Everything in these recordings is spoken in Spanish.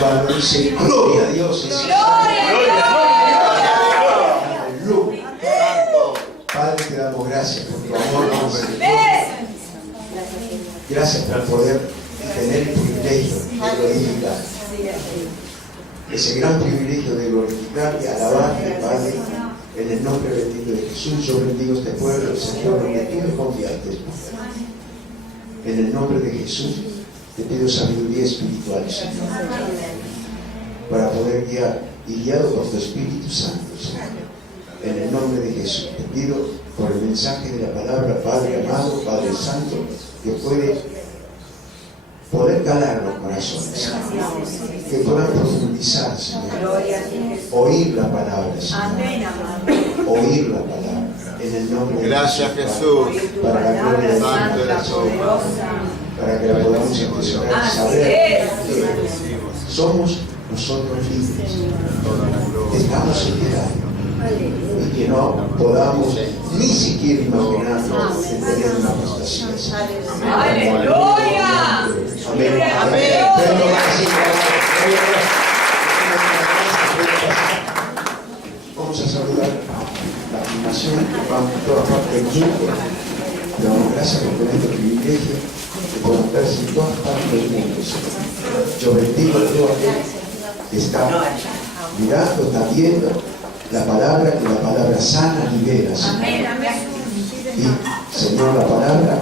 cuando dice gloria a Dios, es aleluya. Padre, te damos gracias por tu amor. Gracias por poder tener el privilegio de glorificar. Ese gran privilegio de glorificar y alabarte, Padre, en el nombre bendito de Jesús. Yo bendigo este pueblo, Señor, donde tú me confiaste. En el nombre de Jesús te pido sabiduría espiritual, Señor, para poder guiar y guiado por tu Espíritu Santo, Señor. En el nombre de Jesús te pido por el mensaje de la palabra, Padre amado, Padre Santo, que puede poder calar los corazones, que puedan profundizar, Señor, oír la palabra, Señor, oír la palabra, en el nombre de gracias, Jesús, para la gloria de Dios, para que la podamos empezar a saber que somos nosotros libres, estamos en piedad, y que no podamos ni siquiera imaginarnos de tener una apostasía. ¡Aleluya! Amén. Amén. Vamos a saludar la filmación que va a toda parte del mundo. Le damos gracias por tener el privilegio de poder estar en todas partes del mundo. Yo bendigo a todo aquel que está mirando, está viendo la palabra, que la palabra sana, libera. Amén. Y, Señor, la palabra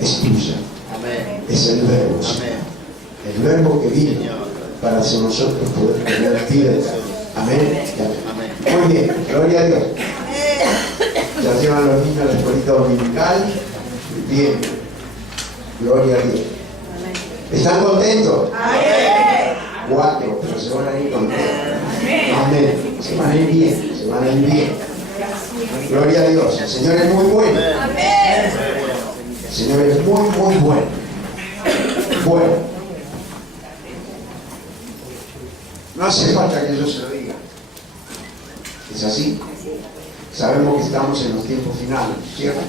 es tuya. Es el verbo. El verbo que vino para que nosotros poder tener vida. Amén. Muy bien, gloria a Dios. Ya llevan los niños a la escuelita dominical. Bien, gloria a Dios. ¿Están contentos? 4, pero se van a ir contentos. Amén. Se van a ir bien, se van a ir bien. Gloria a Dios. El Señor es muy bueno. El Señor es muy, muy bueno. Bueno. No hace falta que yo se lo diga. ¿Es así? Sabemos que estamos en los tiempos finales, ¿cierto?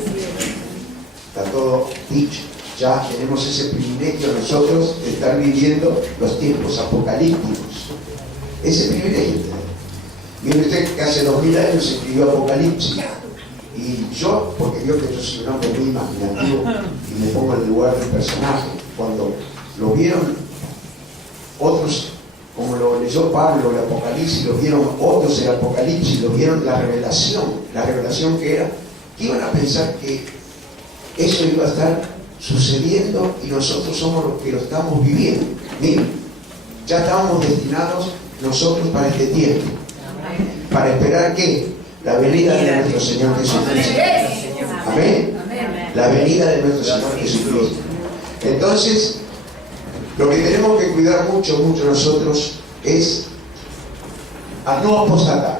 Está todo dicho. Ya tenemos ese privilegio nosotros de estar viviendo los tiempos apocalípticos. Ese privilegio tenemos. Mire usted que hace 2000 años se escribió Apocalipsis. Y yo, porque veo que yo soy un hombre muy imaginativo y me pongo en el lugar del personaje, cuando lo vieron otros, como lo leyó Pablo, el Apocalipsis, lo vieron otros el Apocalipsis, lo vieron la revelación que era, que iban a pensar que eso iba a estar sucediendo y nosotros somos los que lo estamos viviendo. Miren, ya estábamos destinados nosotros para este tiempo, para esperar que la venida de nuestro Señor Jesucristo. Amén. La venida de nuestro Señor Jesucristo. Entonces, lo que tenemos que cuidar mucho nosotros es a no apostatar.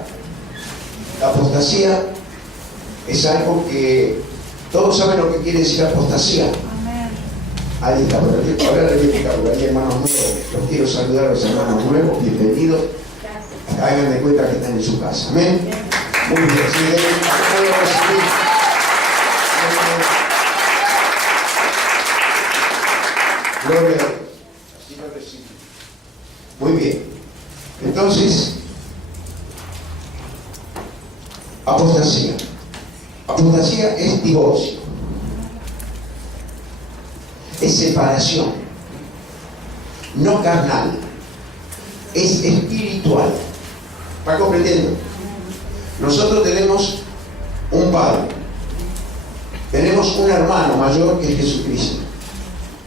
La apostasía es algo que todos saben lo que quiere decir apostasía. Ahí está, por aquí, ahora le voy a porque hay hermanos nuevos. Los quiero saludar a los hermanos nuevos, bienvenidos. Hagan de cuenta que están en su casa. Amén. Muy bien, gloria a Dios. Así lo recibo. Muy bien. Entonces, apostasía. Apostasía es divorcio. Es separación. No carnal. Es espiritual. ¿Está comprendiendo? Nosotros tenemos un Padre, tenemos un hermano mayor que es Jesucristo.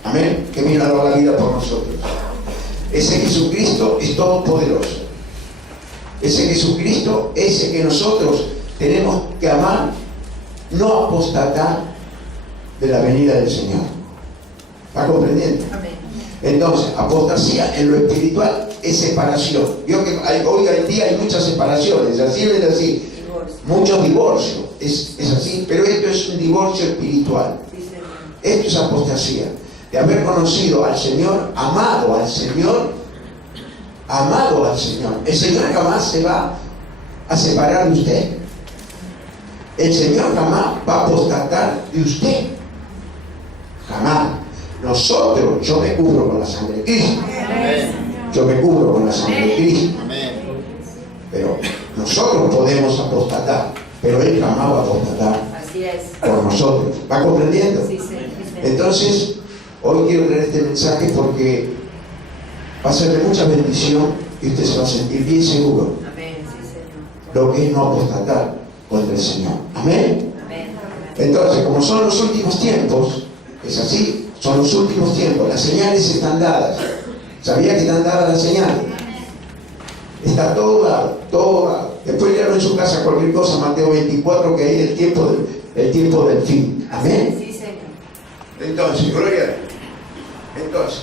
Amén. Que vino a dar la vida por nosotros. Ese Jesucristo es todopoderoso. Ese Jesucristo es el que nosotros tenemos que amar, no apostatar de la venida del Señor. ¿Está comprendiendo? Amén. Entonces, apostasía en lo espiritual es separación. Vio que hoy en día hay muchas separaciones, así es así, muchos divorcios, es así, pero esto es un divorcio espiritual. Esto es apostasía, de haber conocido al Señor, amado al Señor. El Señor jamás se va a separar de usted. El Señor jamás va a apostatar de usted. Jamás. Nosotros, yo me cubro con la sangre de Cristo. Yo me cubro con la sangre de Cristo. Pero nosotros podemos apostatar, pero Él jamás va a apostatar por nosotros. ¿Va comprendiendo? Entonces, hoy quiero traer este mensaje porque va a ser de mucha bendición y usted se va a sentir bien seguro lo que es no apostatar contra el Señor. Amén. Entonces, como son los últimos tiempos, es así, son los últimos tiempos, las señales están dadas. ¿Sabía que están dadas las señales? Está todo dado, todo dado. Después léalo en su casa cualquier cosa, Mateo 24, que hay el tiempo del fin. Amén. Entonces, gloria a Dios. Entonces,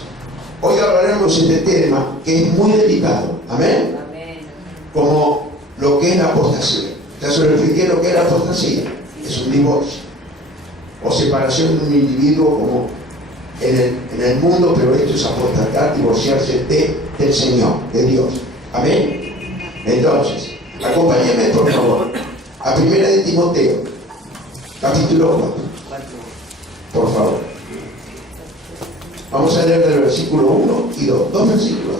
hoy hablaremos de este tema que es muy delicado. Amén. Como lo que es la apostasía. Ya se lo expliqué lo que es la apostasía. Es un divorcio o separación de un individuo como en el mundo, pero esto es apostatar, divorciarse del Señor, de Dios. Amén. Entonces, acompáñenme por favor a 1 de Timoteo, capítulo 4. Por favor. Vamos a leer del versículo 1 y 2. Dos versículos.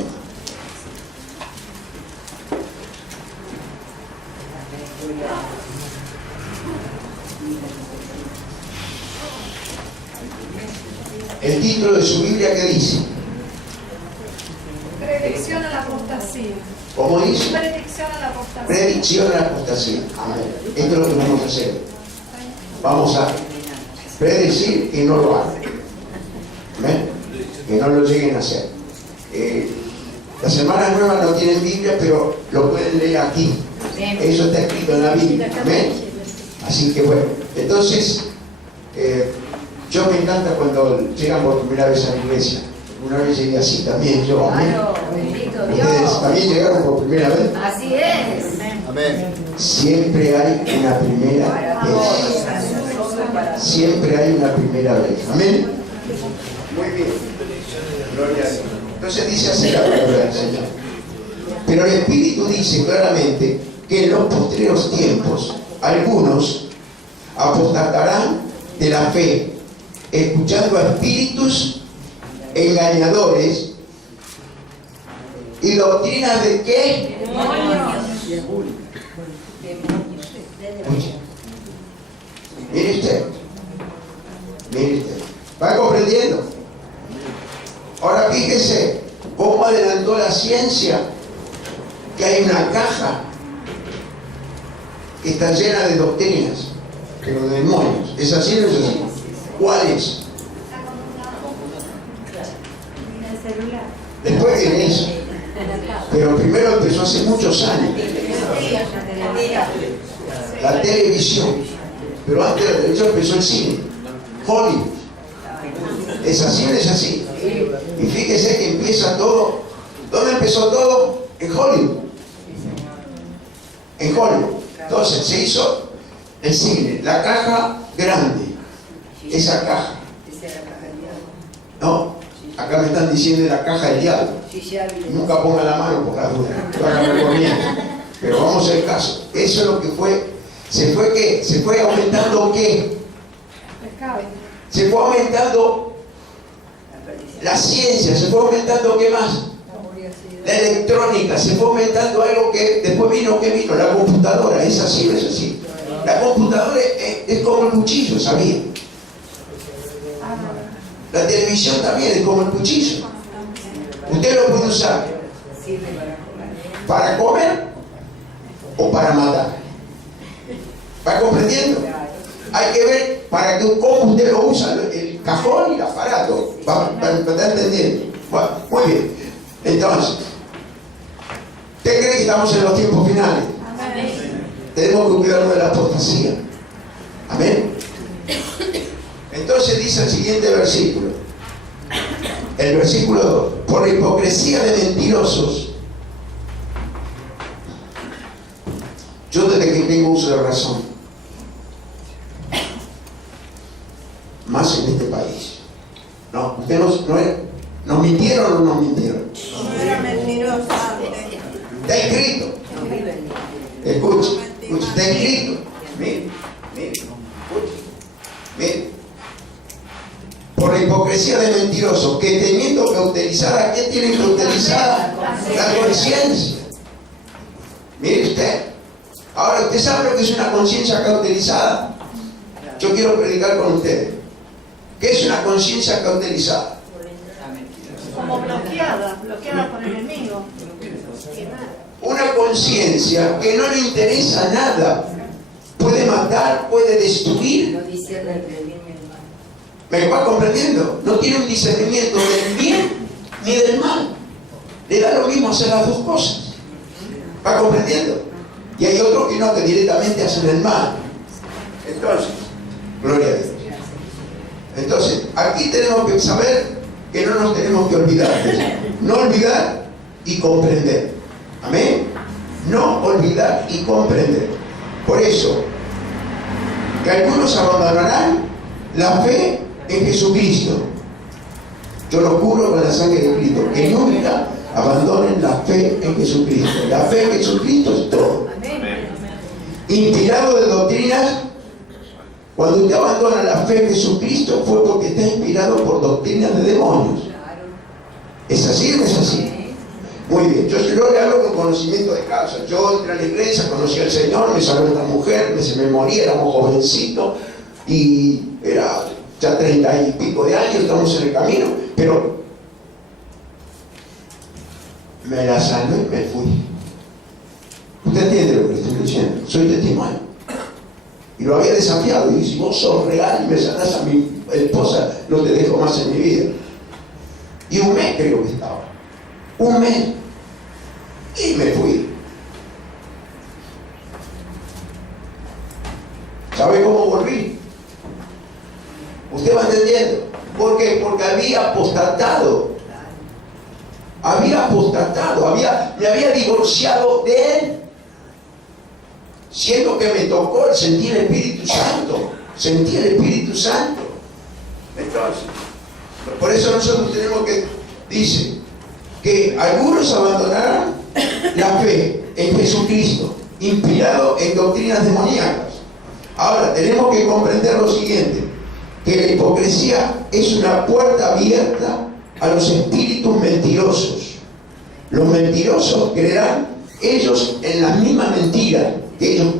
El título de su Biblia, ¿qué dice? Predicción a la apostasía. ¿Cómo dice? Predicción a la apostasía. Predicción a la apostasía. Amén. Esto es lo que vamos a hacer. Vamos a predecir que no lo hagan. Amén. Que no lo lleguen a hacer. Las hermanas nuevas no tienen Biblia, pero lo pueden leer aquí. Eso está escrito en la Biblia. Amén. Así que bueno, entonces yo me encanta cuando llegan por primera vez a la iglesia. Una vez llegué así también yo. Amén. ¿Ustedes también llegaron por primera vez? Así es. Amén. Siempre hay una primera vez. Siempre hay una primera vez. Amén. Muy bien. Gloria a Dios. Entonces dice así la palabra del Señor. Pero el Espíritu dice claramente que en los postreros tiempos algunos apostatarán de la fe, escuchando a espíritus engañadores y doctrinas de qué? Mire usted. ¿Va comprendiendo? Ahora fíjese cómo adelantó la ciencia que hay una caja que está llena de doctrinas, pero de demonios. ¿Es así o no es así? ¿Cuál es? Después viene eso. Pero primero empezó hace muchos años. La televisión. Pero antes de la televisión empezó el cine. Hollywood. ¿Es así o no es así? Y fíjese que empieza todo. ¿Dónde empezó todo? En Hollywood. En Hollywood. Entonces se hizo el cine, la caja grande. Esa caja. No, acá me están diciendo la caja del diablo. Nunca ponga la mano por la duda. Te van a recomiendo. Pero vamos al caso. Eso es lo que fue. Se fue aumentando ¿qué? Se fue aumentando la ciencia, se fue aumentando ¿qué más? La electrónica, se fue aumentando algo que después vino, ¿qué vino? La computadora, es así, es así. La computadora es como el cuchillo, ¿sabía? La televisión también es como el cuchillo. Usted lo puede usar para comer o para matar. ¿Va comprendiendo? Hay que ver para que cómo usted lo usa, el cajón y el aparato. ¿Va entendiendo? Bueno, muy bien. Entonces, ¿usted cree que estamos en los tiempos finales? Amén. Tenemos que cuidarnos de la apostasía. Amén. Entonces dice el siguiente versículo. El versículo 2. Por la hipocresía de mentirosos. Yo desde que tengo uso de razón, más en este país. No, usted ¿nos mintieron o no nos mintieron? No era mentiroso. Está escrito. Escuche, está escrito. Mire, escuche. Mire. Por la hipocresía de mentirosos, que teniendo que cauterizada. ¿Qué tiene cauterizada? La conciencia. Mire usted. Ahora, ¿usted sabe lo que es una conciencia cauterizada? Yo quiero predicar con ustedes. ¿Qué es una conciencia cauterizada? Como bloqueada por el enemigo. Una conciencia que no le interesa nada. Puede matar, puede destruir. No discierne entre el bien y el mal. ¿Me va comprendiendo? No tiene un discernimiento del bien ni del mal. Le da lo mismo hacer las dos cosas. ¿Va comprendiendo? Y hay otros que no, que directamente hacen el mal. Entonces, gloria a Dios. Entonces, aquí tenemos que saber que no nos tenemos que olvidar de eso. No olvidar y comprender. Amén. No olvidar y comprender. Por eso, que algunos abandonarán la fe en Jesucristo. Yo lo juro con la sangre de Cristo, que nunca abandonen la fe en Jesucristo. La fe en Jesucristo es todo. Inspirado de doctrinas, cuando usted abandona la fe en Jesucristo fue porque está inspirado por doctrinas de demonios. ¿Es así o no es así? Muy bien, yo le hablo con conocimiento de causa. Yo entré a la iglesia, conocí al Señor, me salió esta mujer, se me moría, éramos jovencitos y era ya 30 y pico de años, estamos en el camino, pero me la salvé y me fui. ¿Usted entiende lo que le estoy diciendo? Soy testimonio. Y lo había desafiado y dije, si vos sos real y me sanás a mi esposa, no te dejo más en mi vida. Y un mes creo que estaba. Un mes. Y me fui. ¿Sabe cómo volví? ¿Usted va entendiendo? ¿Por qué? Porque había apostatado. Me había divorciado de él. Siendo que me tocó sentir el Espíritu Santo. Sentí el Espíritu Santo. Entonces, por eso nosotros tenemos que, dice, que algunos abandonarán la fe en Jesucristo, inspirado en doctrinas demoníacas. Ahora, tenemos que comprender lo siguiente, que la hipocresía es una puerta abierta a los espíritus mentirosos. Los mentirosos creerán ellos en las mismas mentiras que ellos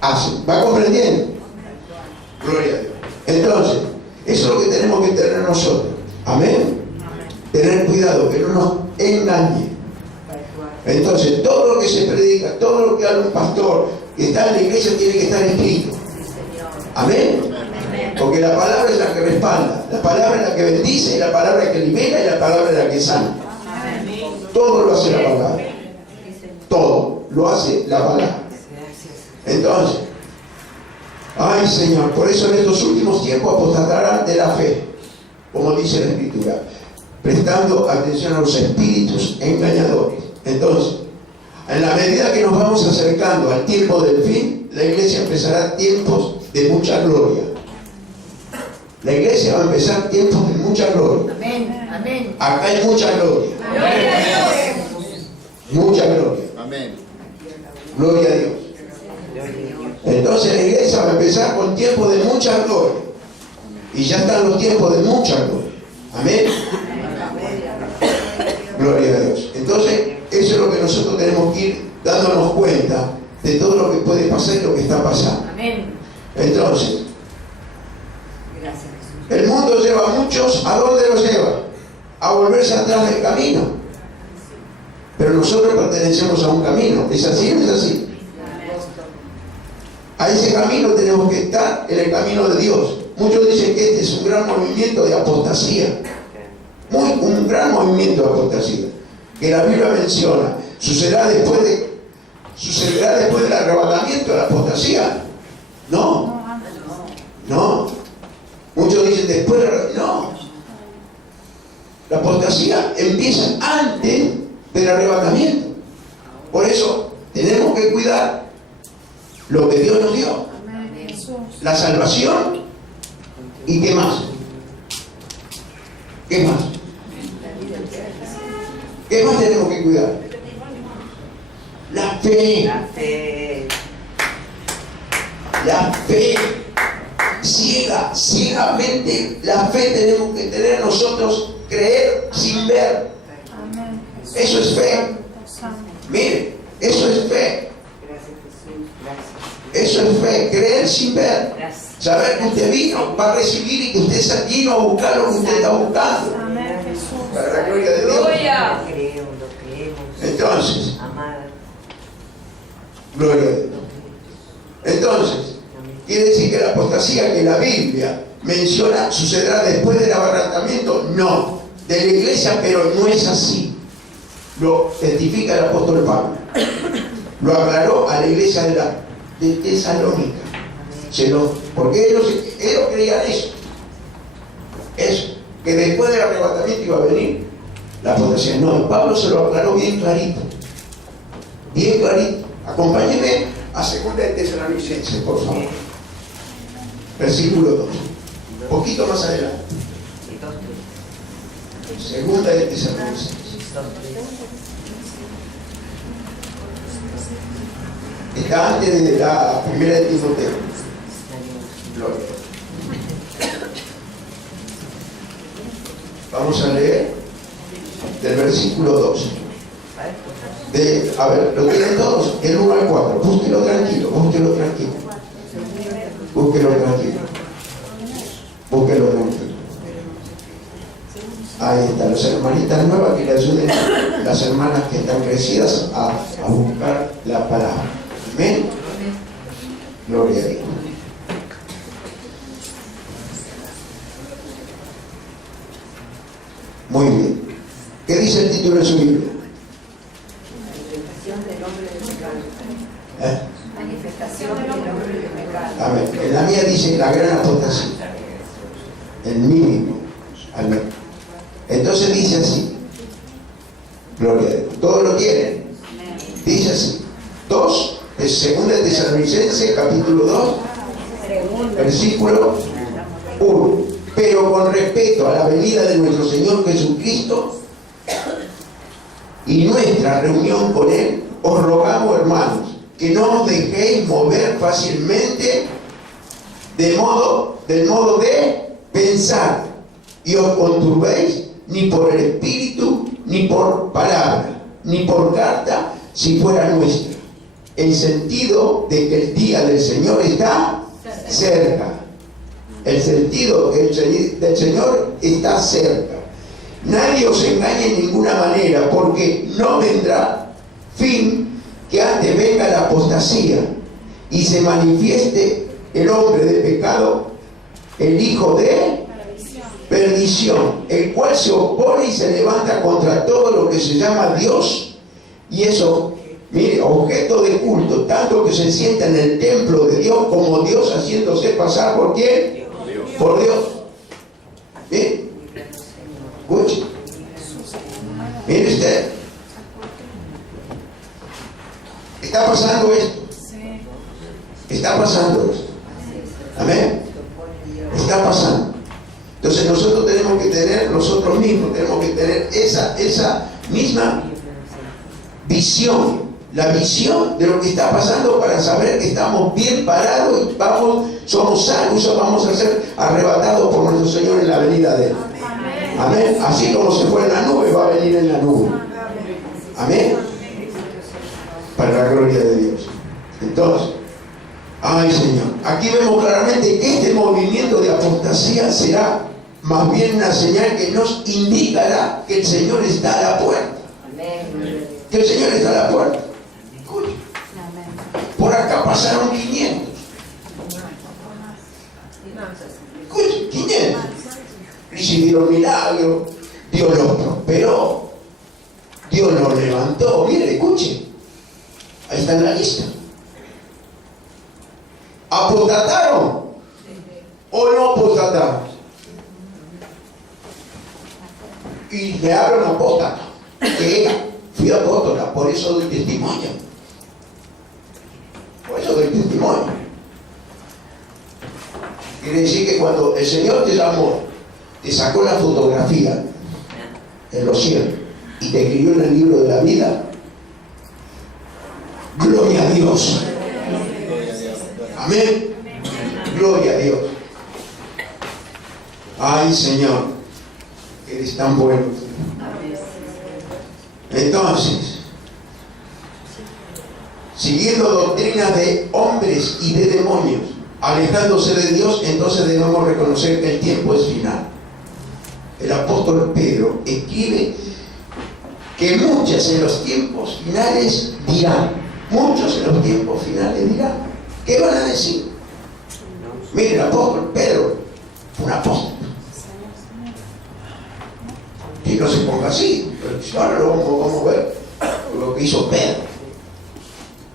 hacen. ¿Va comprendiendo? Gloria a Dios. Entonces, eso es lo que tenemos que tener nosotros. Amén. Tener cuidado, que no nos engañe. Entonces, todo lo que se predica, todo lo que habla un pastor que está en la iglesia tiene que estar escrito. Amén. Porque la palabra es la que respalda, la palabra es la que bendice, la palabra es la que libera y la palabra es la que sana. Todo lo hace la palabra. Todo lo hace la palabra. Entonces, ay Señor, por eso en estos últimos tiempos apostatarán de la fe, como dice la Escritura, prestando atención a los espíritus engañadores. Entonces, en la medida que nos vamos acercando al tiempo del fin, la iglesia empezará tiempos de mucha gloria. La iglesia va a empezar tiempos de mucha gloria. Amén, amén. Acá hay mucha gloria. Mucha gloria. Amén. Gloria a Dios. Entonces la iglesia va a empezar con tiempos de mucha gloria. Y ya están los tiempos de mucha gloria. Amén. Gloria a Dios. Entonces, eso es lo que nosotros tenemos que ir dándonos cuenta de todo lo que puede pasar y lo que está pasando. Amén. Entonces, Gracias, Jesús. el mundo lleva a muchos, ¿a dónde los lleva? A volverse atrás del camino. Pero nosotros pertenecemos a un camino. ¿Es así o no es así? A ese camino tenemos que estar, en el camino de Dios. Muchos dicen que este es un gran movimiento de apostasía. Un gran movimiento de apostasía. Que la Biblia menciona. ¿Sucederá después del arrebatamiento de la apostasía? No. No. Muchos dicen después, no. La apostasía empieza antes del arrebatamiento. Por eso tenemos que cuidar lo que Dios nos dio. La salvación. ¿Y qué más? ¿Qué más? ¿Qué más tenemos que cuidar? La fe. La fe. La fe. Ciegamente, la fe tenemos que tener nosotros creer sin ver. Amén. Eso es fe. Santo. Mire, eso es fe. Gracias, Jesús. Gracias. Eso es fe, creer sin ver. Gracias. Saber que usted vino, va a recibir y que usted vino a buscar lo que usted está buscando. Amén, Jesús. Para la gloria de Dios. Lo creemos. Entonces, Amada. gloria a Dios. Entonces, quiere decir que la apostasía que la Biblia menciona sucederá después del arrebatamiento, no, de la iglesia, pero no es así. Lo testifica el apóstol Pablo. Lo aclaró a la iglesia de Tesalónica. Porque ellos creían eso, que después del arrebatamiento iba a venir la apostasía. No, Pablo se lo aclaró bien clarito. Bien clarito. Acompáñenme a 2 de Tesalonicenses, por favor. Versículo 2. Un poquito más adelante. 2 de Tesalonicenses. Está antes de la primera de Timoteo. Gloria. Vamos a leer del versículo 2. A ver, ¿lo tienen todos? Del 1 al 4. Búsquelo tranquilo, búsquelo tranquilo. Búsquelo tranquilo. Búsquelo tranquilo. Ahí está, las hermanitas nuevas que le ayuden las hermanas que están crecidas a buscar la palabra. Amén. Gloria a Dios. Muy bien. ¿Qué dice el título de su Biblia? Manifestación del hombre de pecado. ¿Eh? Manifestación del hombre de pecado. Amén. En la mía dice la gran apostasía. El mínimo. Amén. Entonces dice así. Gloria a Dios. ¿Todos lo tienen? Dice así. 2 de 2 de Tesalonicenses, capítulo 2, versículo 1. Pero con respecto a la venida de nuestro Señor Jesucristo y nuestra reunión con Él, os rogamos, hermanos, que no os dejéis mover fácilmente del modo de pensar y os conturbéis ni por el Espíritu, ni por palabra, ni por carta, si fuera nuestra, en sentido de que el día del Señor está cerca. El sentido del Señor está cerca. Nadie os engañe en ninguna manera, porque no vendrá fin que antes venga la apostasía y se manifieste el hombre de pecado, el hijo de perdición, el cual se opone y se levanta contra todo lo que se llama Dios, y eso, mire, objeto de culto, tanto que se sienta en el templo de Dios como Dios, haciéndose pasar por quién, por Dios. Bien, escuche, mire usted, está pasando esto, está pasando esto, amén, está pasando. Entonces nosotros tenemos que tener, nosotros mismos tenemos que tener esa misma visión, la visión de lo que está pasando, para saber que estamos bien parados y somos salvos, vamos a ser arrebatados por nuestro Señor en la venida de Él. Amén. Así como se fue en la nube, va a venir en la nube. Amén. Para la gloria de Dios. Entonces, ay Señor, aquí vemos claramente que este movimiento de apostasía será más bien una señal que nos indicará que el Señor está a la puerta. Que el Señor está a la puerta. Escuche. Por acá pasaron 500. Escuche, 500. Recibieron milagros. Dios los prosperó. Dios los levantó. Mire, escuche. Ahí está en la lista. ¿Apostataron o no apostataron? Y le hablan apóstata, que ella fui apóstata, por eso doy testimonio. Por eso doy testimonio. Quiere decir que cuando el Señor te llamó, te sacó la fotografía en los cielos y te escribió en el libro de la vida, gloria a Dios. Amén. Gloria a Dios. Ay, Señor. eres tan bueno. Entonces, siguiendo doctrinas de hombres y de demonios, alejándose de Dios, entonces debemos reconocer que el tiempo es final. El apóstol Pedro escribe que muchos en los tiempos finales dirán, ¿qué van a decir? Mire, el apóstol Pedro fue un apóstol. Y no se ponga así, pero ahora lo vamos a ver lo que hizo Pedro.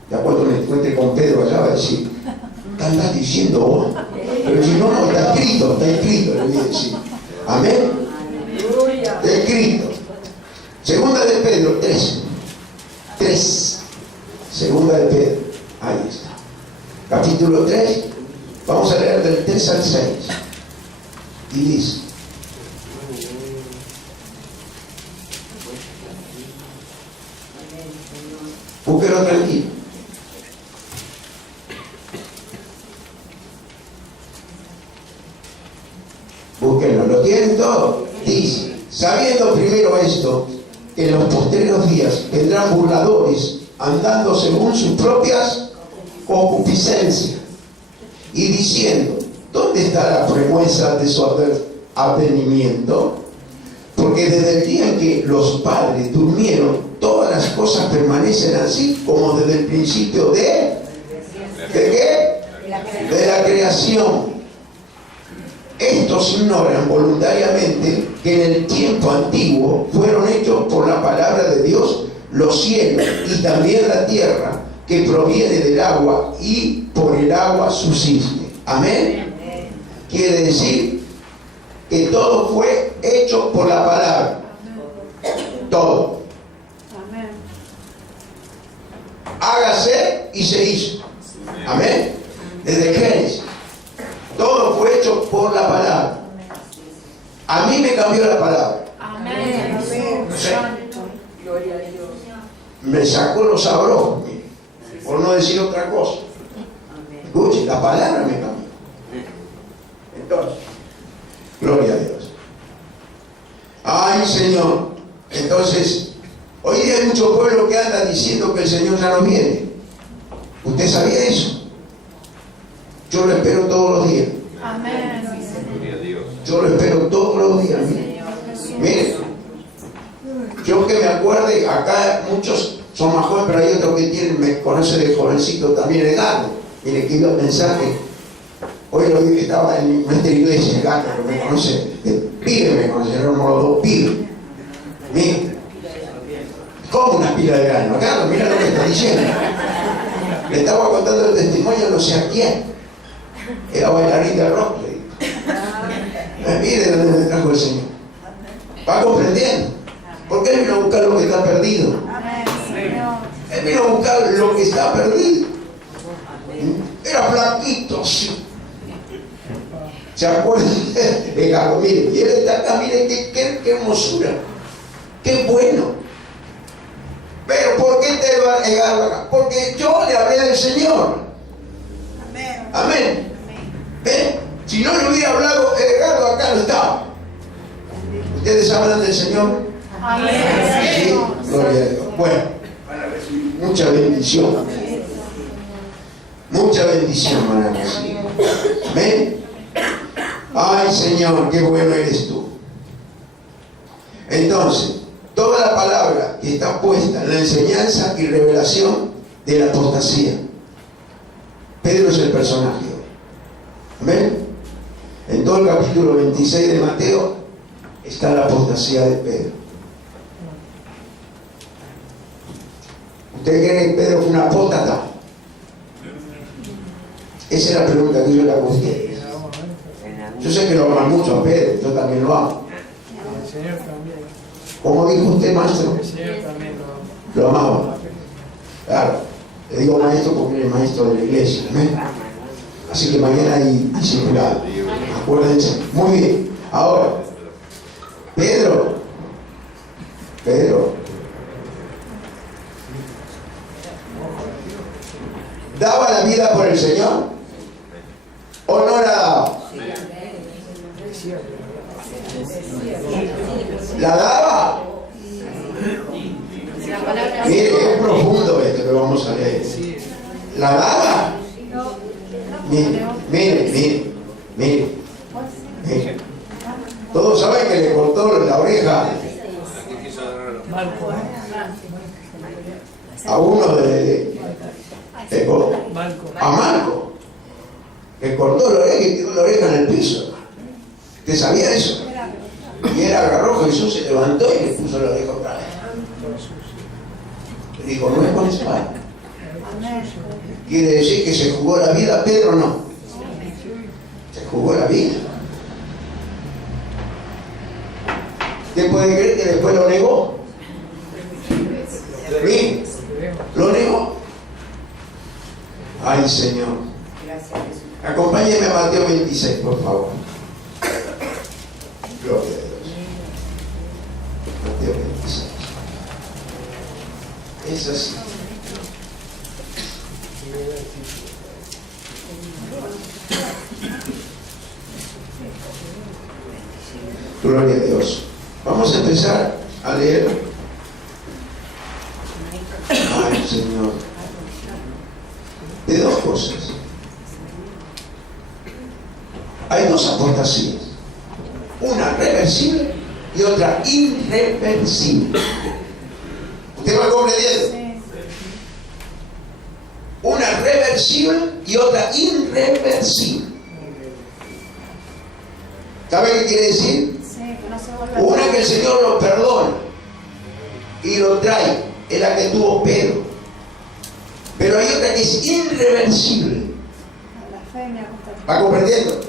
Ya cuando me encuentre con Pedro allá va a decir, ¿qué andás diciendo vos? Pero si no, está escrito, le voy a decir. Amén. Está escrito. Segunda de Pedro 3. Segunda de Pedro. Ahí está. Capítulo 3. Vamos a leer del 3 al 6. Y dice. Búsquelo tranquilo. Búsquenlo. ¿Lo tienen todo? Dice, sabiendo primero esto, que en los postreros días vendrán burladores, andando según sus propias concupiscencias, y diciendo, ¿dónde está la promesa de su advenimiento? Porque desde el día en que los padres durmieron, todas las cosas permanecen así como desde el principio ¿de qué? De la creación. Estos ignoran voluntariamente que en el tiempo antiguo fueron hechos por la palabra de Dios los cielos y también la tierra, que proviene del agua y por el agua subsiste. Amén. Quiere decir que todo fue hecho por la palabra. Todo. Amén. Hágase y se hizo. Amén. Desde Génesis. Todo fue hecho por la palabra. A mí me cambió la palabra. Amén. Gloria a Dios. Me sacó los sabrosos, por no decir otra cosa. Escuche, la palabra me cambió. Entonces, gloria a Dios. Ay, Señor. Entonces, hoy día hay mucho pueblo que anda diciendo que el Señor ya no viene. ¿Usted sabía eso? Yo lo espero todos los días. Amén. Yo lo espero todos los días. Mire, yo que me acuerde, acá muchos son más jóvenes, pero hay otros que tienen, me conoce de jovencito también, Edgardo. Mire, que iba a pensar que hoy lo vi que estaba en nuestra iglesia, Edgardo, que me conoce, pibe me conoce, éramos los dos pibes. Mire, como una pila de gano, Edgardo, mira lo que está diciendo. Le estaba contando el testimonio no sé a quién. Era bailarín de rock, le digo. Mire dónde me trajo el Señor. Va comprendiendo. Porque Él vino a buscar lo que está perdido. Él vino a buscar lo que está perdido. Era flaquito, sí. ¿Se acuerdan? Venga, mire, y Él está acá, mire qué hermosura. Qué bueno. Pero ¿por qué te va a llegar acá? Porque yo le hablé del Señor. Amén. Amén. ¿Ven? Si no le hubiera hablado, Edgardo acá no estaba. ¿Ustedes hablan del Señor? Amén. Sí, gloria a Dios. Bueno, van a recibir mucha bendición. Mucha bendición van a recibir. Amén. Ay, Señor, qué bueno eres tú. Entonces, toda la palabra que está puesta en la enseñanza y revelación de la apostasía. Pedro es el personaje. Amén. En todo el capítulo 26 de Mateo está la apostasía de Pedro. ¿Usted cree que Pedro fue una apóstata? Esa es la pregunta que yo le hago a ustedes. Yo sé que lo aman mucho a Pedro, yo también lo amo. El Señor también. ¿Cómo dijo usted, maestro? El Señor también lo ama. Lo amaba. Claro, le digo maestro porque él es maestro de la iglesia. Amén. Así que mañana hay discipulado. Acuérdense. Muy bien. Ahora, Pedro, ¿daba la vida por el Señor? ¿O no la daba? Mire, es profundo esto que vamos a leer. Sí. La daga. Mire, mire, mire, mire. Mire. Todos saben que le cortó la oreja Malco. a uno Malco. a Marco. Le cortó la oreja y quedó la oreja en el piso. ¿Usted sabía eso? Y él agarró, Jesús se levantó y le puso la oreja otra vez. Le dijo, no es con espada. Quiere decir que se jugó la vida, Pedro no. Se jugó la vida. ¿Usted puede creer que después lo negó? ¿Sí? ¿Lo negó? Ay, Señor. Acompáñeme a Mateo 26, por favor. Gloria a Dios. Mateo 26. Es así. Gloria a Dios. Vamos a empezar a leer. Ay, Señor. De dos cosas. Hay dos apostasías. Una reversible y otra irreversible. ¿Usted va comprendiendo? Una reversible y otra irreversible. ¿Sabe qué quiere decir? Una que el Señor lo perdona y lo trae, es la que tuvo Pedro. Pero hay otra que es irreversible. ¿Va comprendiendo?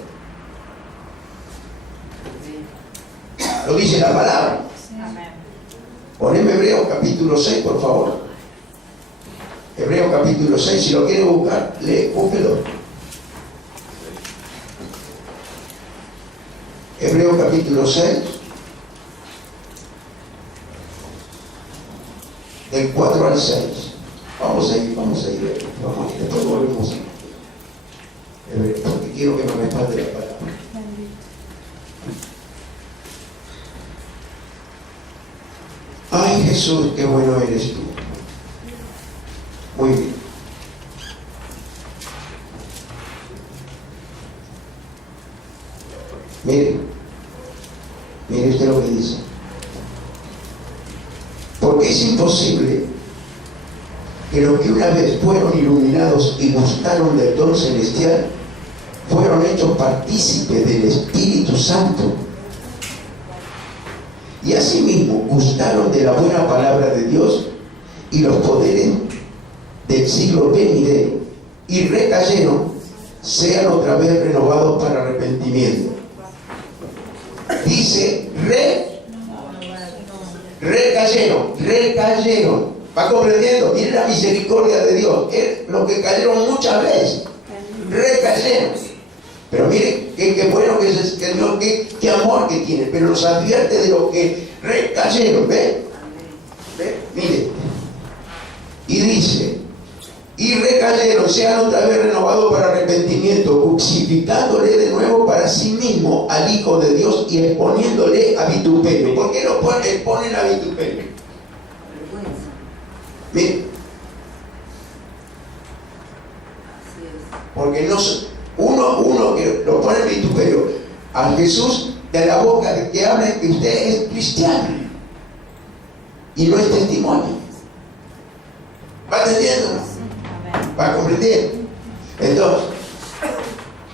Lo dice la palabra. Poneme Hebreos capítulo 6, por favor. Hebreos capítulo 6, si lo quiere buscar, búsquelo. Hebreos capítulo 6, del 4 al 6. Vamos a ir. Vamos, después volvemos. Porque quiero que me respalde la palabra. Ay, Jesús, qué bueno eres tú. Muy bien. Mire usted lo que dice. Porque es imposible que los que una vez fueron iluminados y gustaron del don celestial fueron hechos partícipes del Espíritu Santo y asimismo gustaron de la buena palabra de Dios y los poderes del siglo venidero y recayeron, sean otra vez renovados para arrepentimiento. Dice recayeron. ¿Va comprendiendo? Miren la misericordia de Dios. Es lo que cayeron muchas veces. Recayeron. Pero miren qué bueno que Dios, qué amor que tiene. Pero nos advierte de lo que recayeron. ¿Ve? Mire. Y dice, y recayeron, sean otra vez renovados para arrepentimiento, crucificándole de nuevo para sí mismo al Hijo de Dios y exponiéndole a vituperio. ¿Por qué lo exponen a vituperio? Mire, porque uno que lo pone en vituperio a Jesús de la boca que habla que usted es cristiano y no es testimonio. ¿Va entendiendo? ¿Va a comprender? Entonces,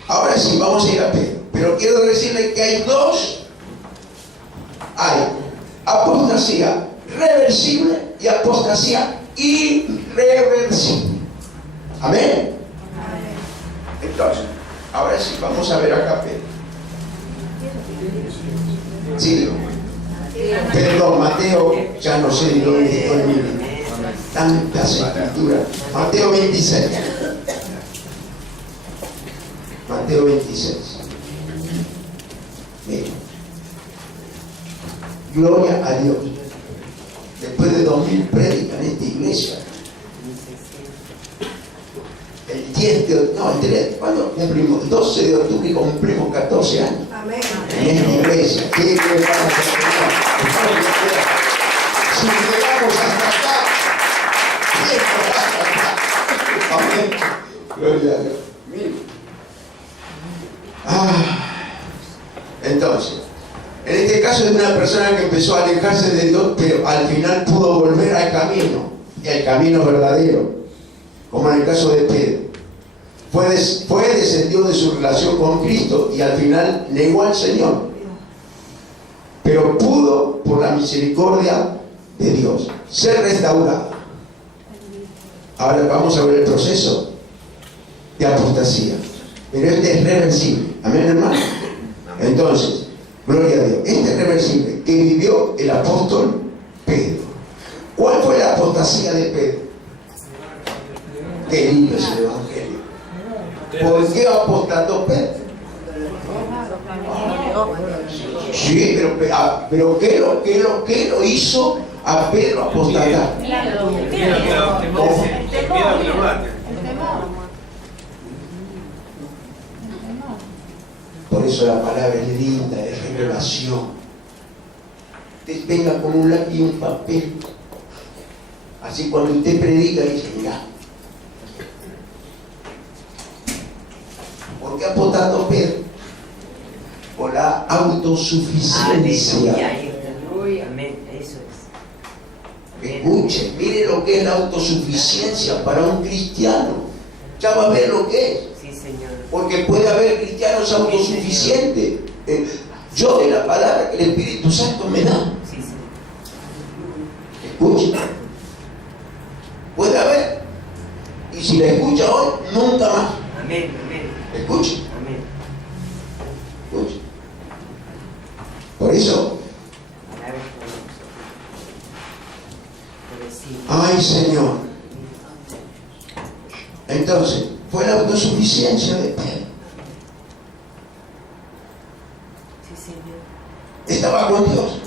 ahora sí, vamos a ir a Pedro. Pero quiero decirle que hay dos. Hay apostasía reversible y apostasía irreversible. ¿Amén? Entonces, ahora sí, vamos a ver acá Pedro. Sí, perdón, Mateo, ya no sé ni dónde estoy mirando. Tantas escrituras. Mateo 26. Mateo 26. Mira. Gloria a Dios. Después de 2000 prédicas en esta iglesia. El 10 de octubre, ¿cuándo cumplimos? El 12 de octubre cumplimos 14 años. Amén. En esta iglesia. ¿Qué le vamos a hacer? Si llegamos hasta acá, Amén. Gloria a Dios. Mire. Entonces, en este caso es una persona que empezó a alejarse de Dios, pero al final pudo volver al camino, y al camino verdadero, como en el caso de Pedro. Descendió de su relación con Cristo y al final negó al Señor. Pero pudo, por la misericordia de Dios, ser restaurado. Ahora vamos a ver el proceso de apostasía. Pero este es reversible. Amén, hermano. Entonces, gloria a Dios. Este es reversible que vivió el apóstol Pedro. ¿Cuál fue la apostasía de Pedro? Qué lindo es el Evangelio. ¿Por qué apostató Pedro? Sí, pero ¿qué lo hizo a Pedro apostatar? Por eso la palabra es linda, es revelación. Usted venga con un lápiz y un papel. Así cuando usted predica dice, mira, ¿por qué apostató Pedro? Por la autosuficiencia. Amén. Eso es. Escuche, mire lo que es la autosuficiencia para un cristiano. Ya va a ver lo que es. Sí, Señor. Porque puede haber cristianos autosuficientes. Yo de la palabra que el Espíritu Santo me da. Sí, Señor. Escuche. Puede haber. Y si la escucha hoy, nunca más. Amén. Amén. Escuche. Amén. Escuche. Por eso, ay Señor. Entonces, fue la autosuficiencia de Pedro. Sí, Señor. Estaba con Dios.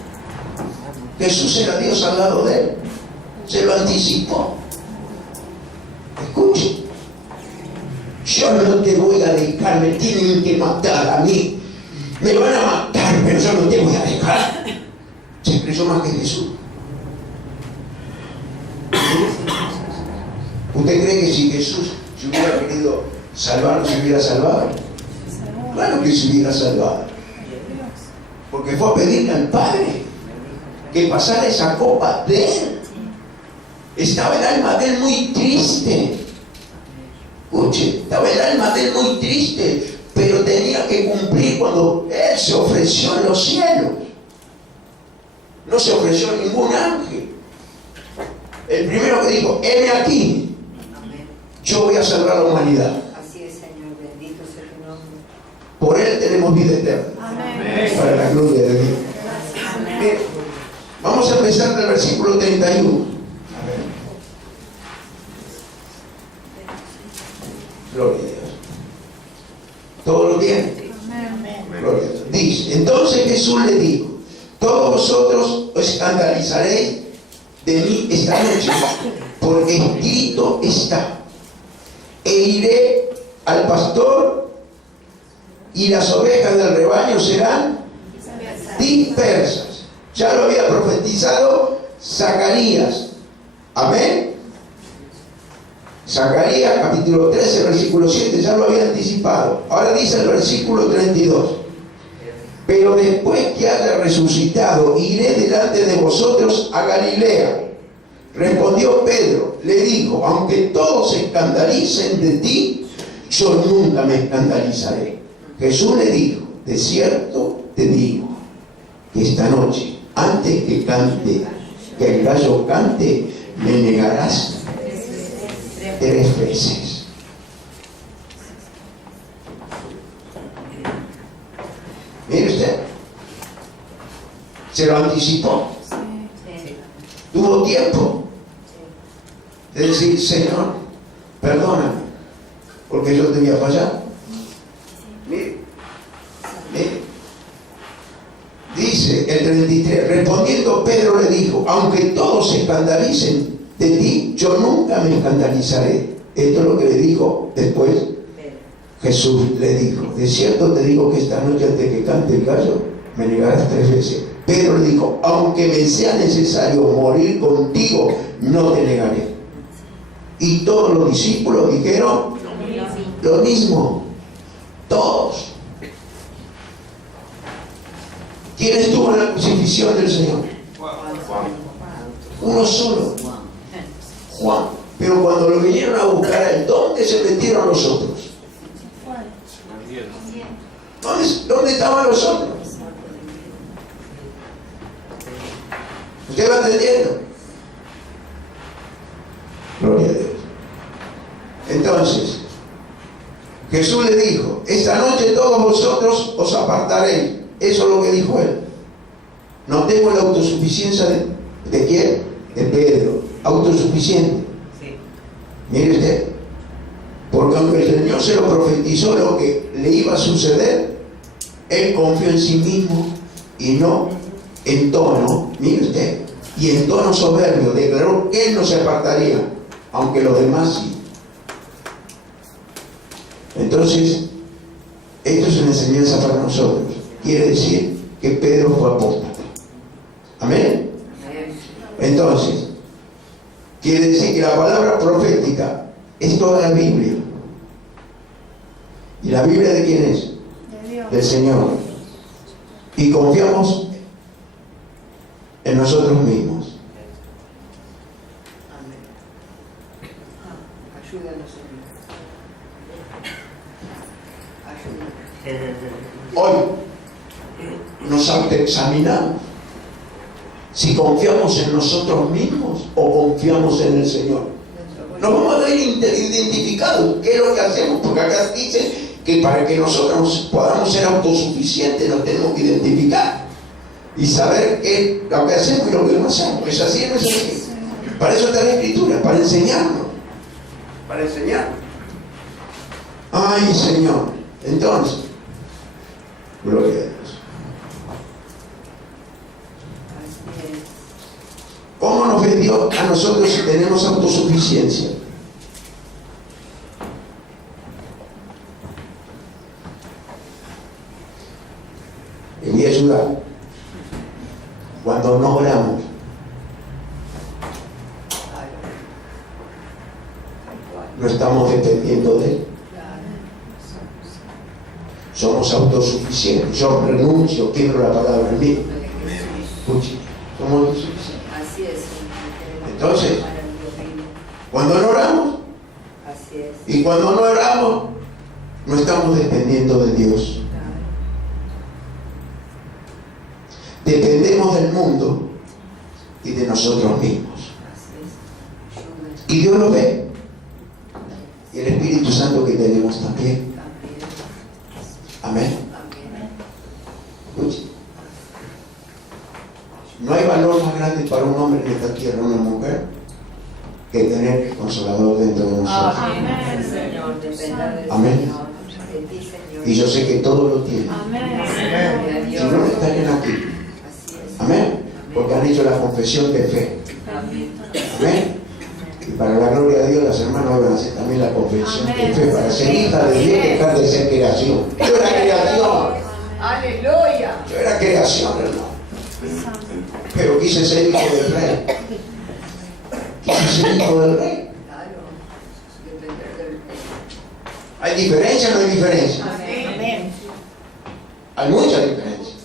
Jesús era Dios al lado de él. Se lo anticipó. Escuche. Yo no te voy a dejar, me tienen que matar a mí. Me van a matar, pero yo no te voy a dejar. Se creyó más que Jesús. ¿Usted cree que si Jesús se hubiera querido salvar, se hubiera salvado? Claro que se hubiera salvado. Porque fue a pedirle al Padre que pasara esa copa de él. Estaba el alma de él muy triste. Escuche, estaba el alma de él muy triste, pero tenía que cumplir cuando él se ofreció en los cielos. No se ofreció ningún ángel. El primero que dijo, heme aquí, yo voy a salvar a la humanidad. Así es, Señor, bendito sea tu nombre. Por él tenemos vida eterna. Amén. Para la gloria de Dios. Bien, vamos a empezar del versículo 31. A ver. Gloria a Dios. ¿Todo lo tiene? Gloria a Dios. Dice, entonces Jesús le dijo, todos vosotros os escandalizaréis de mí esta noche, porque escrito está, e iré al pastor y las ovejas del rebaño serán dispersas. Ya lo había profetizado Zacarías. Amén. Zacarías capítulo 13, versículo 7, ya lo había anticipado. Ahora dice el versículo 32. Pero después que haya resucitado, iré delante de vosotros a Galilea. Respondió Pedro, le dijo, aunque todos se escandalicen de ti, yo nunca me escandalizaré. Jesús le dijo, de cierto te digo, que esta noche, antes que el gallo cante, me negarás 3 veces. Mire usted, se lo anticipó. Tuvo tiempo de decir, Señor, perdóname, porque yo te voy a fallar. Mire, dice el 33, respondiendo Pedro le dijo, aunque todos se escandalicen de ti, yo nunca me escandalizaré. Esto es lo que le dijo después. Jesús le dijo, de cierto te digo que esta noche antes que cante el gallo, me negarás 3 veces. Pedro le dijo, aunque me sea necesario morir contigo, no te negaré. Y todos los discípulos dijeron lo mismo. Todos. ¿Quién estuvo en la crucifixión del Señor? Uno solo. Juan. Pero cuando lo vinieron a buscar a él, ¿dónde se metieron los otros? ¿Dónde estaban los otros? ¿Usted va entendiendo? Gloria a Dios. Entonces, Jesús le dijo: esta noche todos vosotros os apartaréis. Eso es lo que dijo él. Notemos la autosuficiencia ¿de quién? De Pedro. Autosuficiente. Sí. Mire usted, porque aunque el Señor se lo profetizó lo que le iba a suceder, él confió en sí mismo y no en tono, mire usted, y en tono soberbio declaró que él no se apartaría, aunque los demás sí. Entonces, esto es una enseñanza para nosotros. Quiere decir que Pedro fue apóstata. Amén. Entonces, quiere decir que la palabra profética es toda la Biblia. ¿Y la Biblia de quién es? De Dios. Del Señor. Y confiamos en nosotros mismos. Amén. Ayúdanos, Señor. Ayúdanos. Hoy nos autoexaminamos si confiamos en nosotros mismos o confiamos en el Señor. Nos vamos a ver identificados qué es lo que hacemos, porque acá dice que para que nosotros podamos ser autosuficientes nos tenemos que identificar y saber qué es lo que hacemos y lo que no hacemos. ¿Es así o no es así? Para eso está la Escritura, para enseñarnos. Para enseñarnos. Ay, Señor. Entonces, gloria a Dios. ¿Cómo nos ve Dios a nosotros si tenemos autosuficiencia? Le voy a ayudar. Cuando no oramos, no estamos dependiendo de Él. Somos autosuficientes. Yo renuncio, quiebro la palabra en mí. Escuche, somos autosuficientes. Así es. Entonces, cuando no oramos, así es. y cuando no oramos, no estamos dependiendo de Dios. Dependemos del mundo y de nosotros mismos. Así es. Y Dios lo ve. Y el Espíritu Santo que tenemos también. Amén. Escuche. No hay valor más grande para un hombre en esta tierra, una mujer, que tener el Consolador dentro de nosotros. Amén. Señor, depender del Amén. Señor, de ti, Señor. Y yo sé que todo lo tienen. Amén. Si no, no estarían aquí. Así es. Amén. Porque han hecho la confesión de fe. Amén. Amén. Y para la gloria de Dios, las hermanas van a hacer también la confesión de fe para ser hija de Dios y dejar de ser creación. Yo era creación. Aleluya. Yo era creación, hermano. Pero quise ser hijo del rey. Quise ser hijo del rey. Claro. Depender del Rey. ¿Hay diferencia o no hay diferencia? Amén. Hay mucha diferencia.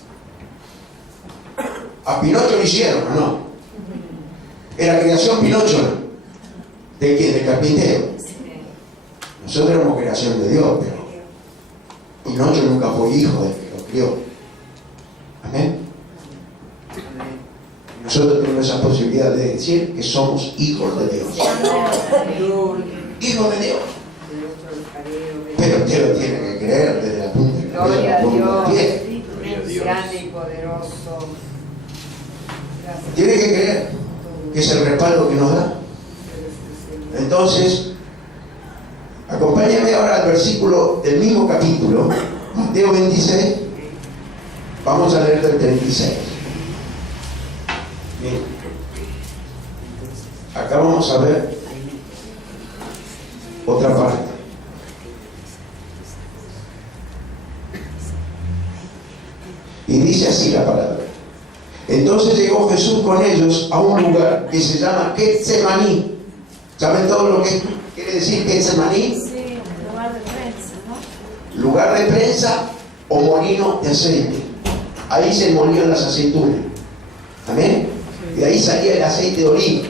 A Pinocho lo hicieron, ¿o no? Era creación Pinocho, ¿no? ¿De quién? Del carpintero. Nosotros éramos creación de Dios, pero Pinocho nunca fue hijo del que lo crió. Amén. Nosotros tenemos esa posibilidad de decir que somos hijos de Dios. Hijos de Dios. Pero usted lo tiene que creer desde la punta de la Gloria a punta del pie. Dios. Grande y poderoso. Gracias. Tiene que creer que es el respaldo que nos da. Entonces, acompáñame ahora al versículo del mismo capítulo, Mateo 26. Vamos a leer del 36. Bien. Acá vamos a ver otra parte. Y dice así la palabra. Entonces llegó Jesús con ellos a un lugar que se llama Getsemaní. ¿Saben todo lo que quiere decir Getsemaní? Sí, lugar de prensa, ¿no? Lugar de prensa o molino de aceite. Ahí se molían las aceitunas. Amén. Y de ahí salía el aceite de oliva.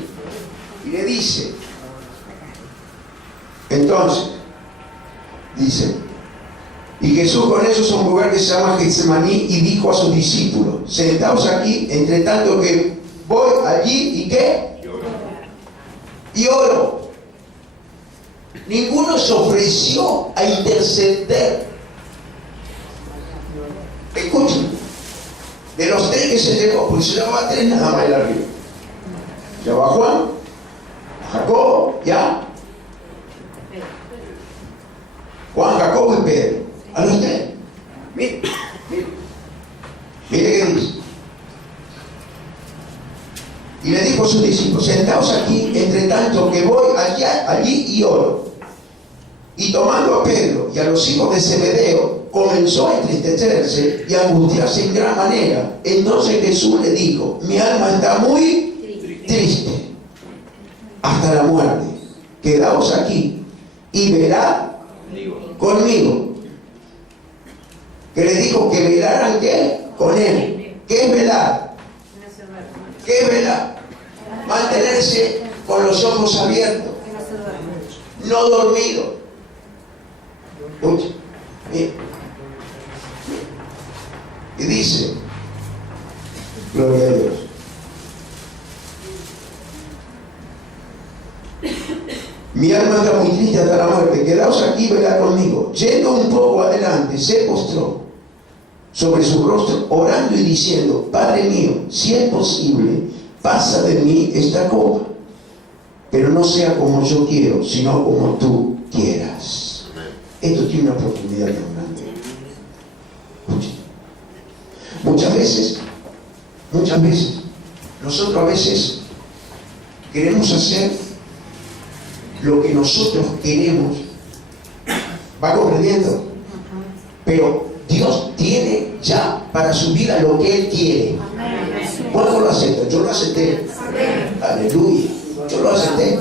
Y le dice, entonces, dice, y Jesús con ellos a un lugar que se llama Getsemaní y dijo a sus discípulos, sentaos aquí, entre tanto que voy allí, ¿y qué? Y oro. Ninguno se ofreció a interceder. Escuchen, de los tres que se llevó, porque se llevaba tres nada más el arriba. Llevaba a Juan, a Jacobo, ya. Juan, Jacobo y Pedro. A los tres. Mire, mire. Mire qué dice. Y le dijo a sus discípulos, sentaos aquí, entre tanto que voy allí y oro. Y tomando a Pedro y a los hijos de Zebedeo, comenzó a entristecerse y a angustiarse en gran manera. Entonces Jesús le dijo, mi alma está muy triste hasta la muerte. Quedaos aquí y velad conmigo. Que le dijo que velaran ¿qué? Con él. ¿Qué es velar? ¿Qué es velar? Mantenerse con los ojos abiertos, no dormido. Escucha, mira. Y dice, gloria a Dios. Mi alma está muy triste hasta la muerte. Quedaos aquí y velad conmigo. Yendo un poco adelante, se postró sobre su rostro, orando y diciendo, Padre mío, si es posible, pasa de mí esta copa, pero no sea como yo quiero, sino como tú quieras. Esto tiene una profundidad tan grande. Muchas veces, nosotros a veces queremos hacer lo que nosotros queremos. ¿Va comprendiendo? Pero Dios tiene ya para su vida lo que Él quiere. ¿Cuánto lo acepta? Yo lo acepté. Aleluya. Yo lo acepté.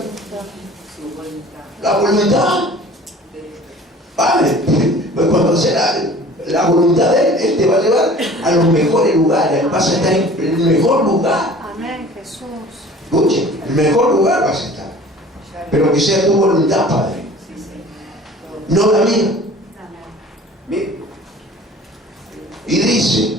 La voluntad. Padre, pues cuando será la voluntad de Él, Él te va a llevar a los mejores lugares. Vas a estar en el mejor lugar. Amén, Jesús. Escuche, el mejor lugar vas a estar. Pero que sea tu voluntad, Padre. No la mía. Mira. Y dice,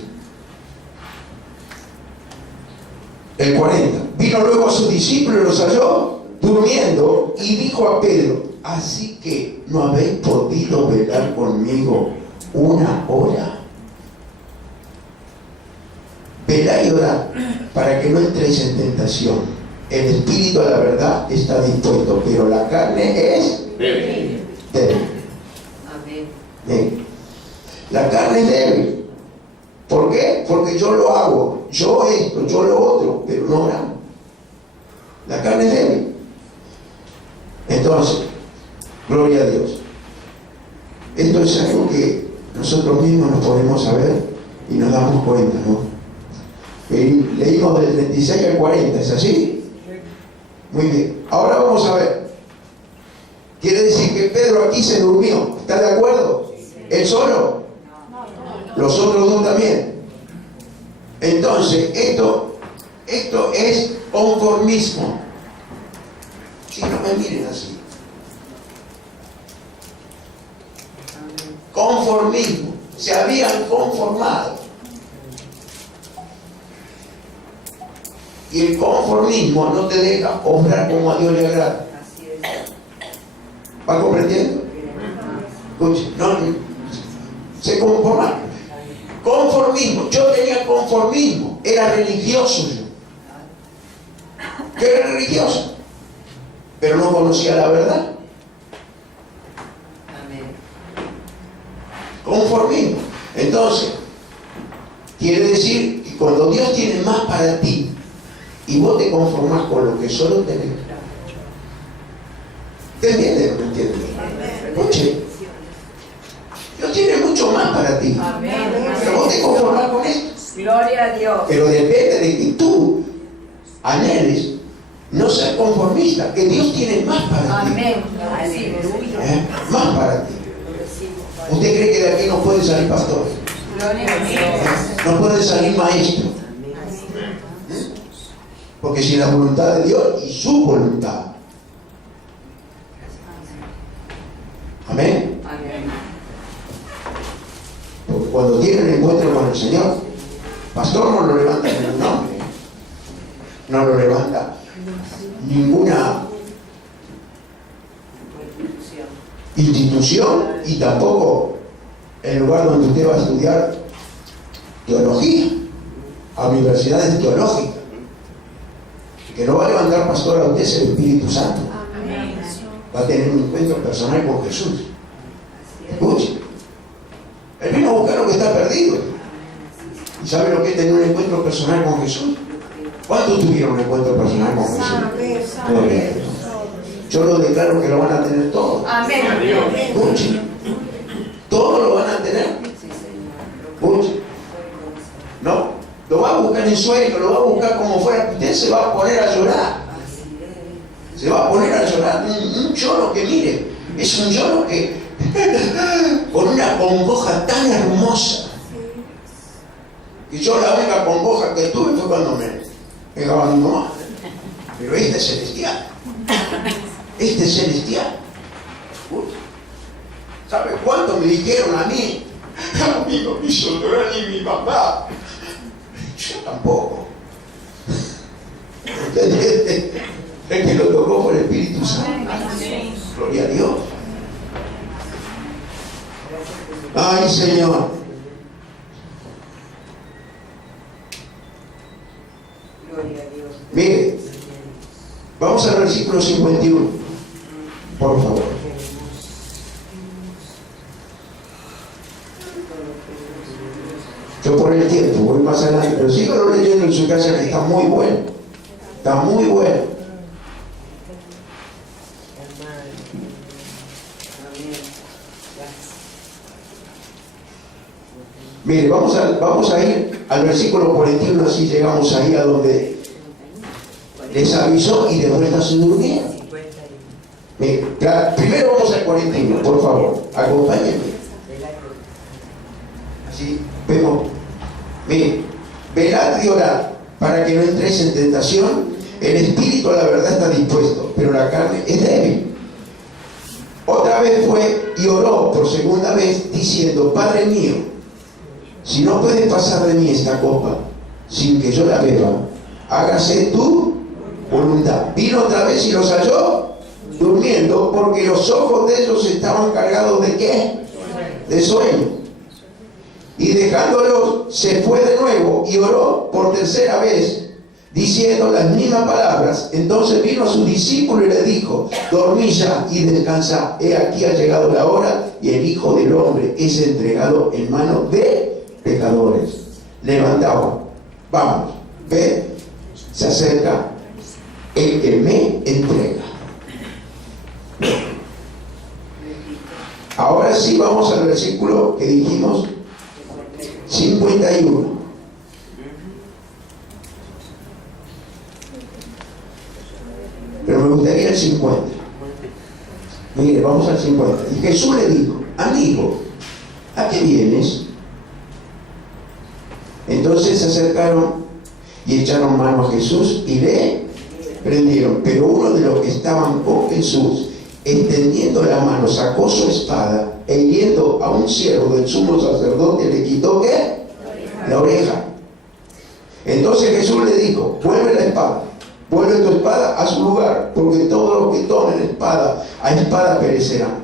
el 40, vino luego a sus discípulos y los halló durmiendo y dijo a Pedro, así que no habéis podido velar conmigo una hora. Velad y orad para que no entréis en tentación. El espíritu a la verdad está dispuesto, pero la carne es débil. Amén. La carne es débil. ¿Por qué? Porque yo lo hago, yo esto, yo lo otro, pero no oramos. La carne es débil. Entonces, gloria a Dios. Esto es algo que nosotros mismos nos podemos saber y nos damos cuenta, ¿no? Leímos del 36 al 40, ¿es así? Muy bien. Ahora vamos a ver. Quiere decir que Pedro aquí se durmió. ¿Está de acuerdo? ¿Él solo? Los otros dos también. Entonces, esto es conformismo. Si no me miren así. Conformismo. Se habían conformado. Y el conformismo no te deja obrar como a Dios le agrada. ¿Va comprendiendo? Escuche, no, se conforma. Conformismo. Yo tenía conformismo. Era religioso yo. Yo era religioso. Pero no conocía la verdad. Conformismo. Entonces, quiere decir que cuando Dios tiene más para ti y vos te conformás con lo que solo tenés. ¿Te entiendes o no entiendes? Escuche. Dios tiene mucho más para ti. Pero vos te conformás con esto. Gloria a Dios. Pero depende de que tú anheles No ser conformista, que Dios tiene más para ti. Amén. Aleluya. Más para ti. ¿Usted cree que de aquí no puede salir pastor? Gloria a Dios. No puede salir maestro. Porque si la voluntad de Dios y su voluntad. Amén. Amén. Porque cuando tienen encuentro con el Señor, pastor no lo levanta ningún nombre. No lo levanta ninguna institución y tampoco el lugar donde usted va a estudiar teología, a universidades teológicas. Que no va a levantar pastor a usted es el Espíritu Santo. Va a tener un encuentro personal con Jesús. Escuche, Él vino a buscar lo que está perdido. ¿Y sabe lo que es tener un encuentro personal con Jesús? ¿Cuántos tuvieron un encuentro personal con Jesús? Gloria a Dios. Yo lo declaro que lo van a tener todos. Amén. Escuche, todos lo van a tener. Escuche, no, lo va a buscar en sueño, lo va a buscar como fuera. Usted se va a poner a llorar. Se va a poner a llorar. Un lloro que, mire, es un lloro que con una congoja tan hermosa. Y yo la única congoja que tuve fue cuando me pegaba a mi mamá. Pero este es celestial. Este es celestial. ¿Sabe cuánto me dijeron a mí? A mí no me hizo llorar ni mi mamá. Yo tampoco. ¿Entiende? El que lo tocó fue el Espíritu Santo. Gloria a Dios. Ay, Señor. Gloria a Dios. Mire, vamos al versículo 51. Por favor. Yo por el tiempo voy más adelante, pero síganlo leyendo en su casa que está muy bueno. Está muy bueno. Mire, vamos a ir al versículo 41, así llegamos ahí a donde les avisó y de vuelta se durmieron. Mire, primero vamos al 41, por favor, acompáñenme. Así vemos. Mire, velad y orad para que no entréis en tentación. El espíritu a la verdad está dispuesto, pero la carne es débil. Otra vez fue y oró por segunda vez diciendo: Padre mío, si no puedes pasar de mí esta copa sin que yo la beba, hágase tu voluntad. Vino otra vez y los halló durmiendo, porque los ojos de ellos estaban cargados ¿de qué? De sueño. Y dejándolos se fue de nuevo y oró por tercera vez, diciendo las mismas palabras. Entonces vino a su discípulo y le dijo: dormid ya y descansad. He aquí ha llegado la hora y el Hijo del Hombre es entregado en manos de pecadores. Levantaos, vamos, ve, se acerca el que me entrega. Ahora sí vamos al versículo que dijimos, 51. Pero me gustaría el 50. Mire, vamos al 50. Y Jesús le dijo: amigo, ¿a qué vienes? Entonces se acercaron y echaron mano a Jesús y le prendieron. Pero uno de los que estaban con Jesús, extendiendo la mano, sacó su espada e hiriendo a un siervo del sumo sacerdote, le quitó ¿qué? La oreja. Entonces Jesús le dijo: vuelve la espada, vuelve tu espada a su lugar, porque todos los que tomen espada a espada perecerán.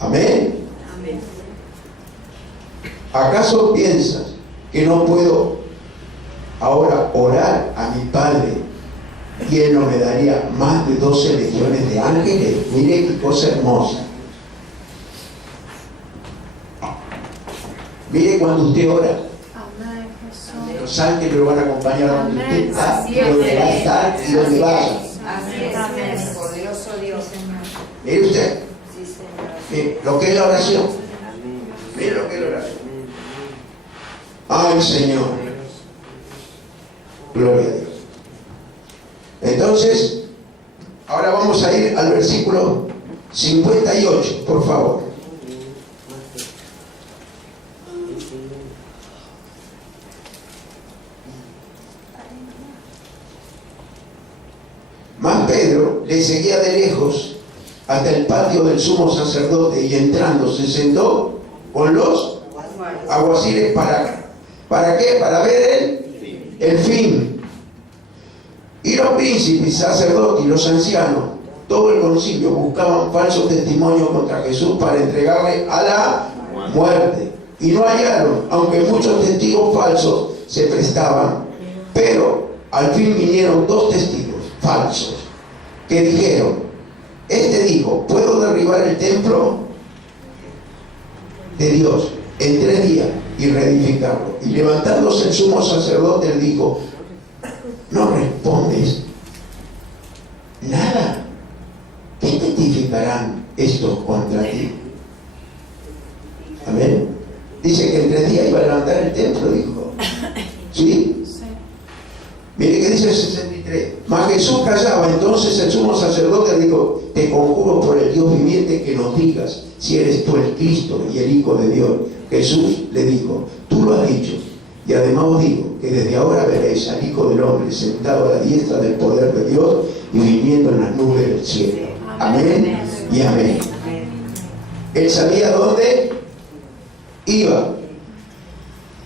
Amén. Amén. ¿Acaso piensas que no puedo ahora orar a mi Padre y Él no me daría más de 12 legiones de ángeles? Mire qué cosa hermosa. Mire cuando usted ora, Amén, Jesús. los ángeles lo van a acompañar a donde usted está, Así es, donde va a estar y donde vaya. Así es, poderoso Dios, Señor. Mire usted, Sí, Señor. mire lo que es la oración. Mire lo que es la oración. Ay, Señor. Gloria a Dios. Entonces Entonces, ahora vamos a ir al versículo 58, por favor. Mas Pedro le seguía de lejos hasta el patio del sumo sacerdote y entrando se sentó con los alguaciles ¿para qué? Para ver el fin. Y los príncipes, sacerdotes y los ancianos, todo el concilio, buscaban falsos testimonios contra Jesús para entregarle a la muerte. Y no hallaron, aunque muchos testigos falsos se prestaban. Pero al fin vinieron 2 testigos falsos que dijeron: este dijo, puedo derribar el templo de Dios en 3 días y reedificarlo. Y levantándose el sumo sacerdote le dijo: ¿no respondes nada? ¿Qué testificarán estos contra ti? Amén. Dice que en 3 días iba a levantar el templo, dijo. ¿Sí? Mire que dice el 63. Mas Jesús callaba. Entonces el sumo sacerdote dijo: te conjuro por el Dios viviente que nos digas si eres tú el Cristo y el Hijo de Dios. Jesús le dijo: tú lo has dicho. Y además os digo que desde ahora veréis al Hijo del Hombre sentado a la diestra del poder de Dios y viniendo en las nubes del cielo. Amén y amén. Él sabía dónde iba.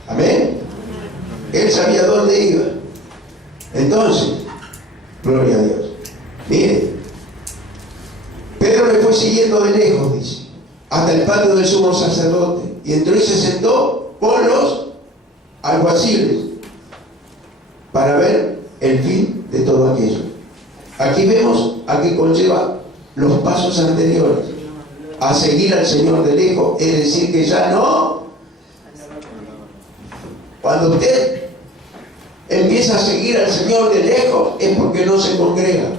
Amén. Él sabía dónde iba. Entonces, gloria a Dios. Mire, Pedro le fue siguiendo de lejos, dice, hasta el patio del sumo sacerdote, y entró y se sentó con los alguaciles para ver el fin de todo aquello. Aquí vemos a qué conlleva los pasos anteriores: a seguir al Señor de lejos, es decir, que ya no. Cuando usted empieza a seguir al Señor de lejos es porque no se congrega.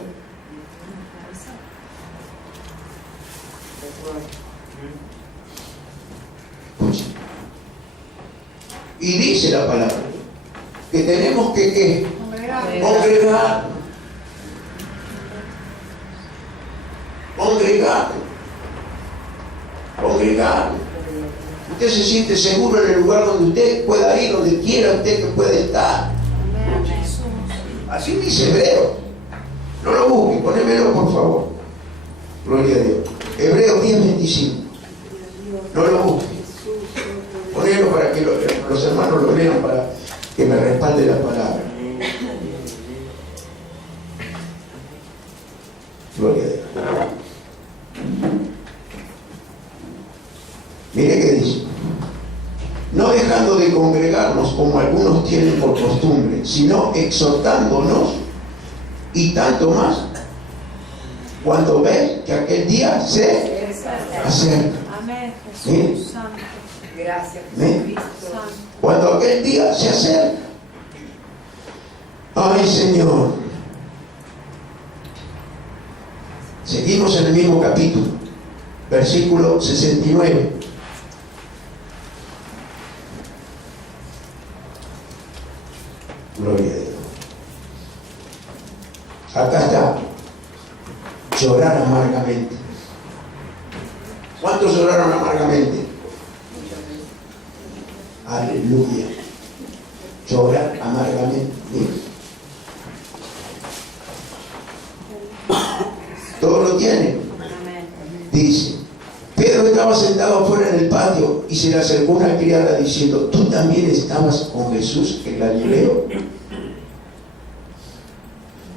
Y dice la palabra que tenemos que ¿qué? Congregar. Usted se siente seguro en el lugar donde usted pueda ir, donde quiera usted que puede estar. Así dice Hebreo. No lo busque, ponémelo por favor. Gloria a Dios. Hebreos 10:25. No lo busque. Ponelo para que los hermanos lo lean, para que me respalde la palabra. Gloria a Dios. Mire qué dice: no dejando de congregarnos como algunos tienen por costumbre, sino exhortándonos, y tanto más cuando ves que aquel día se acerca. Amén, Mire. Jesús Santo. Gracias, Amén. Cristo. Cuando aquel día se acerca. Ay, Señor. Seguimos en el mismo capítulo, versículo 69. Gloria a Dios. Acá está. Llorar amargamente. ¿Cuántos lloraron amargamente? Aleluya. Llorar amargamente. Todo lo tiene. Dice: Pedro estaba sentado afuera en el patio y se le acercó una criada diciendo: ¿tú también estabas con Jesús el Galileo?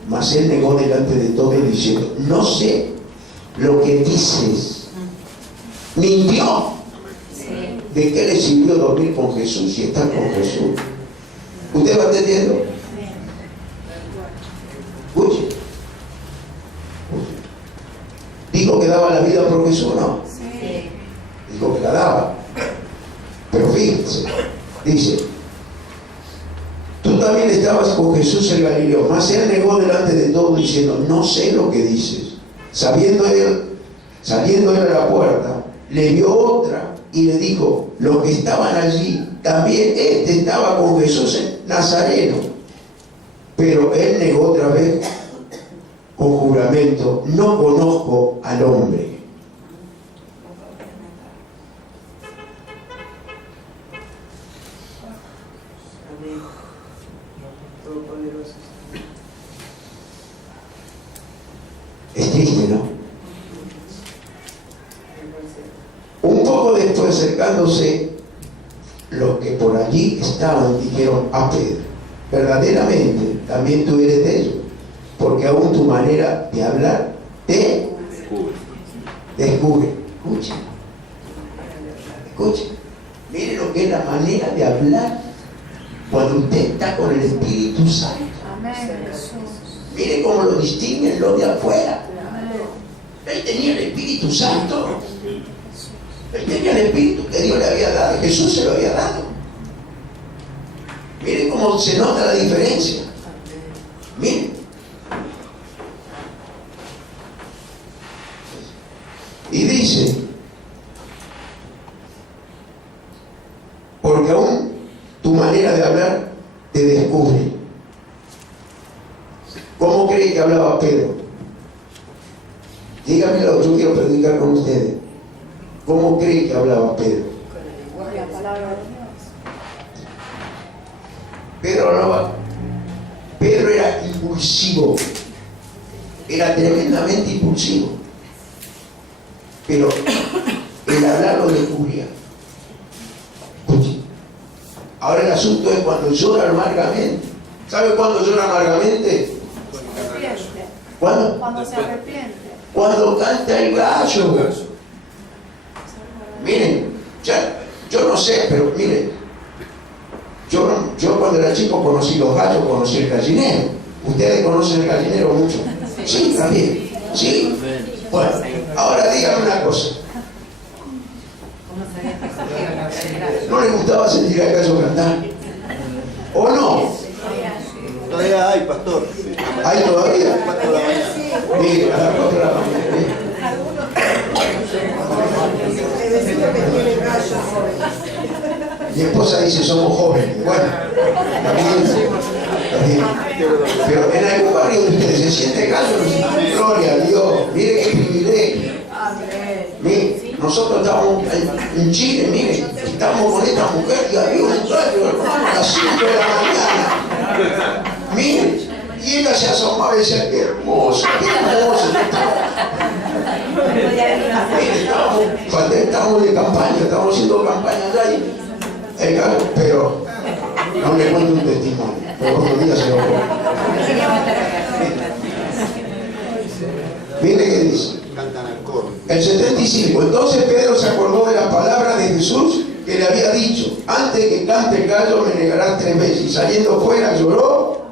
Mas él negó delante de todos diciendo: no sé lo que dices. Mintió. ¿De qué le sirvió dormir con Jesús y estar con Jesús? ¿Usted va entendiendo? Escuche. ¿Dijo que daba la vida por Jesús o no? Sí. Dijo que la daba. Pero fíjense, dice: tú también estabas con Jesús el Galileo. Mas él negó delante de todos diciendo: no sé lo que dices. Saliendo él a la puerta, le vio otra y le dijo: los que estaban allí, también este estaba con Jesús el Nazareno. Pero él negó otra vez o juramento, no conozco al hombre. Amén. Todopoderoso. Es triste, ¿no? Un poco después, acercándose, los que por allí estaban dijeron a Pedro: verdaderamente también tú eres de ellos, porque aún tu manera de hablar te descubre. Escuchen, escuchen. Mire lo que es la manera de hablar cuando usted está con el Espíritu Santo. Amén, Jesús. Mire cómo lo distinguen los de afuera. Amén. Él tenía el Espíritu Santo. Él tenía el Espíritu que Dios le había dado, Jesús se lo había dado. Miren cómo se nota la diferencia. Miren. Y dice: porque aún tu manera de hablar te descubre. ¿Cómo cree que hablaba Pedro? Dígamelo, yo quiero predicar con ustedes. ¿Cómo cree que hablaba Pedro? La palabra de Dios. Pedro hablaba. Pedro era impulsivo. Era tremendamente impulsivo. Pero el hablar lo descubría. Escuche. Ahora el asunto es cuando llora amargamente. ¿Sabe cuándo llora amargamente? Arrepiente. ¿Cuándo? Cuando se arrepiente. Cuando canta el gallo. Miren, yo no sé, pero miren, yo cuando era chico conocí los gallos, conocí el gallinero. ¿Ustedes conocen el gallinero mucho? Sí, también. Sí. Bueno, ahora díganme una cosa. ¿No les gustaba sentir al gallo cantar? ¿O no? Todavía hay, pastor. ¿Hay todavía? 4 de la mañana. Mire, a las 4 de la mañana. Mi esposa dice: somos jóvenes. Bueno, pero en algún barrio de ustedes se siente gallo. Gloria a Dios. Mire qué privilegio. Mire, nosotros estábamos en Chile, mire, estábamos con esta mujer y había un gallo, hermano, a las 5 de la mañana. Mire, y ella se asomaba y decía: qué hermoso, qué hermoso. Mire, estábamos de campaña, estábamos haciendo campaña allá y el gallo, pero no le cuento un testimonio, pero otro día se lo cuento. Mire qué dice. Cantan al coro. El 75. Entonces Pedro se acordó de las palabras de Jesús que le había dicho: antes que cante el gallo me negarás 3 veces. Y saliendo fuera lloró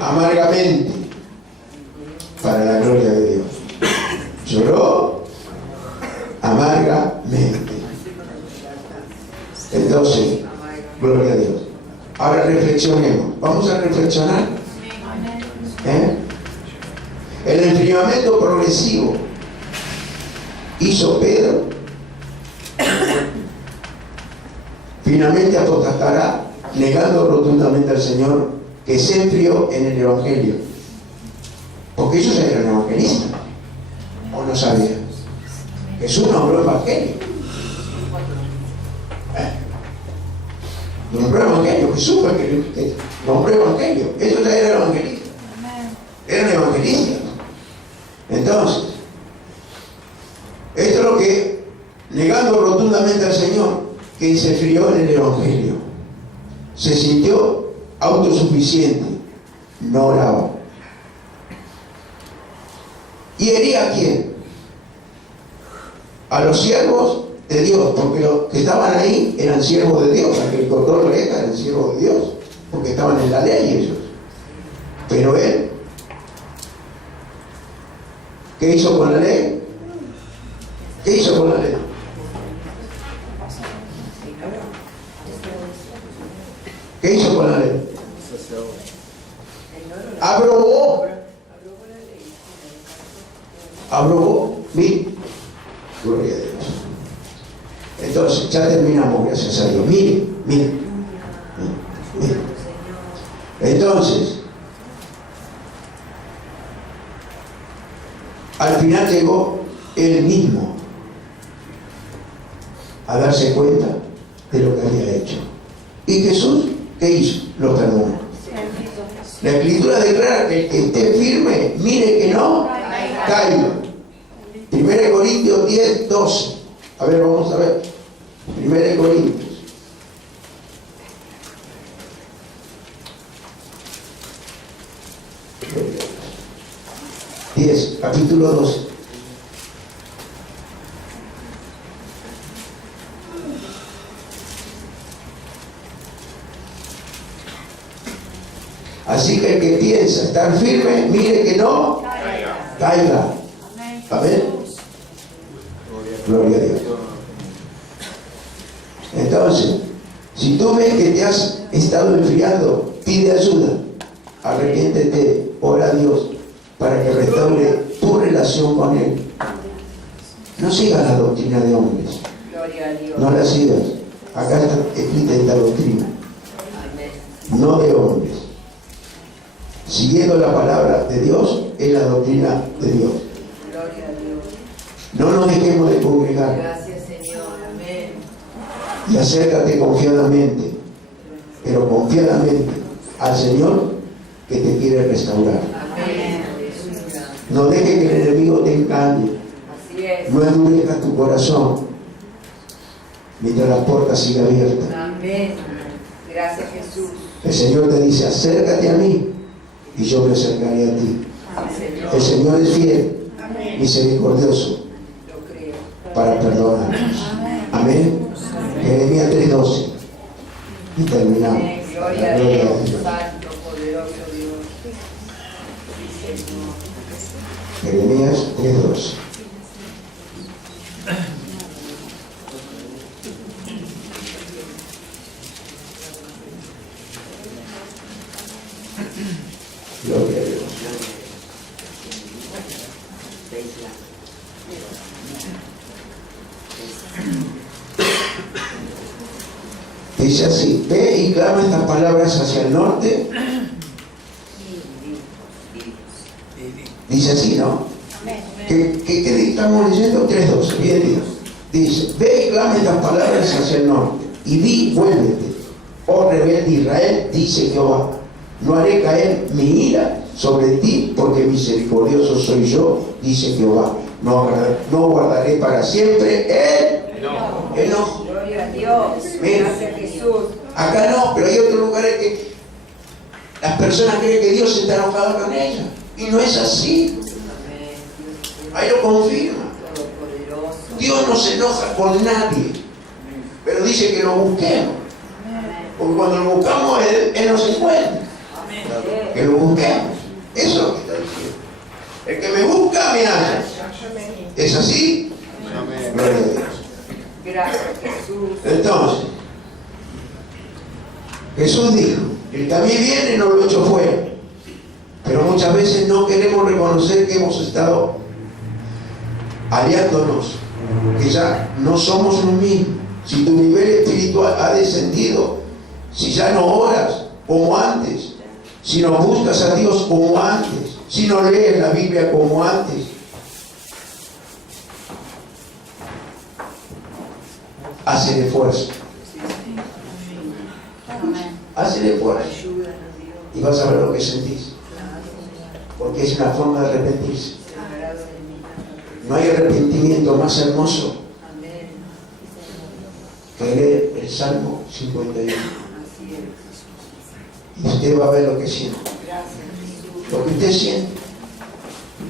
amargamente, para la gloria de Dios. Lloró amargamente. Entonces, gloria a Dios. Ahora reflexionemos. Vamos a reflexionar. El enfriamiento progresivo hizo Pedro. Finalmente apostatará, negando rotundamente al Señor, que se enfrió en el Evangelio. Porque ellos eran evangelistas. ¿O no sabían? Jesús nombró Evangelio. Nombró Evangelio. Jesús fue que nombró Evangelio. Ellos ya eran evangelistas. Eran evangelistas. Entonces, esto es lo que, negando rotundamente al Señor, que se enfrió en el Evangelio, se sintió autosuficiente, no oraba. ¿Y hería a quién? A los siervos de Dios, porque los que estaban ahí eran siervos de Dios. Aquel que cortó la oreja eran siervos de Dios, porque estaban en la ley ellos. Pero él, ¿qué hizo con la ley? ¿Qué hizo con la ley? ¿Qué hizo con la ley? Abrogó. Abrogó. Mire, gloria a Dios. Entonces, ya terminamos, gracias a Dios. Mire. al final llegó él mismo a darse cuenta de lo que había hecho. Y Jesús, ¿qué hizo? Lo perdonó. La Escritura declara que el que esté firme, mire que no caiga. 1 Corintios 10, 12. A ver, vamos a ver. 1 Corintios. 10, capítulo 12. Así que el que piensa estar firme, mire que no caiga. Amén. Gloria a Dios. Entonces, si tú ves que te has estado enfriando, pide ayuda, arrepiéntete, ora a Dios para que restaure tu relación con Él. No sigas la doctrina de hombres. Gloria a Dios. No la sigas. Acá está escrita esta doctrina. Amén. No de hombres. Siguiendo la palabra de Dios, es la doctrina de Dios. Gloria a Dios. No nos dejemos de congregar. Gracias, Señor. Amén. Y acércate confiadamente, pero confiadamente al Señor que te quiere restaurar. Amén. No dejes que el enemigo te engañe. Así es. No endurezcas tu corazón mientras la puerta sigue abierta. Amén. Gracias, Jesús. El Señor te dice, acércate a mí y yo me acercaré a ti. Sí, Señor. El Señor es fiel, misericordioso Lo creo. para perdonarnos. Amén. Jeremías 3:12. Y terminamos. Amén. Gloria La a gloria Dios. de Dios. Santo, poderoso Dios. Sí, Señor. Jeremías 3:12. Gloria a Dios. Dice así, ve y clama estas palabras hacia el norte. Dice así, ¿no? ¿Qué estamos leyendo? 3:12, bien dicho. Dice, ve y clama estas palabras hacia el norte. Y di, vuélvete. Oh rebelde Israel, dice Jehová, no haré caer mi ira sobre ti, porque misericordioso soy yo, dice Jehová. No guardaré para siempre el enojo. Gloria a Dios. Mira. Gracias, Jesús. Acá no, pero hay otros lugares que las personas creen que Dios está enojado con ellas. Y no es así. Amén. Ahí lo confirma. Todopoderoso. Dios no se enoja con nadie, pero dice que lo busquemos. Porque cuando lo buscamos, Él nos encuentra. Que lo busquemos. Eso es lo que está diciendo. El que me busca, me halla. ¿Es así? Amén. Gloria a Dios. Gracias, Jesús. Entonces, Jesús dijo, el que a mí viene no lo echo fuera. Pero muchas veces no queremos reconocer que hemos estado aliándonos, que ya no somos los mismos. Si tu nivel espiritual ha descendido, si ya no oras como antes, si no buscas a Dios como antes, si no lees la Biblia como antes, haz el esfuerzo. Haz el esfuerzo y vas a ver lo que sentís. Porque es una forma de arrepentirse. No hay arrepentimiento más hermoso que leer el Salmo 51. Y usted va a ver lo que siente. Lo que usted siente.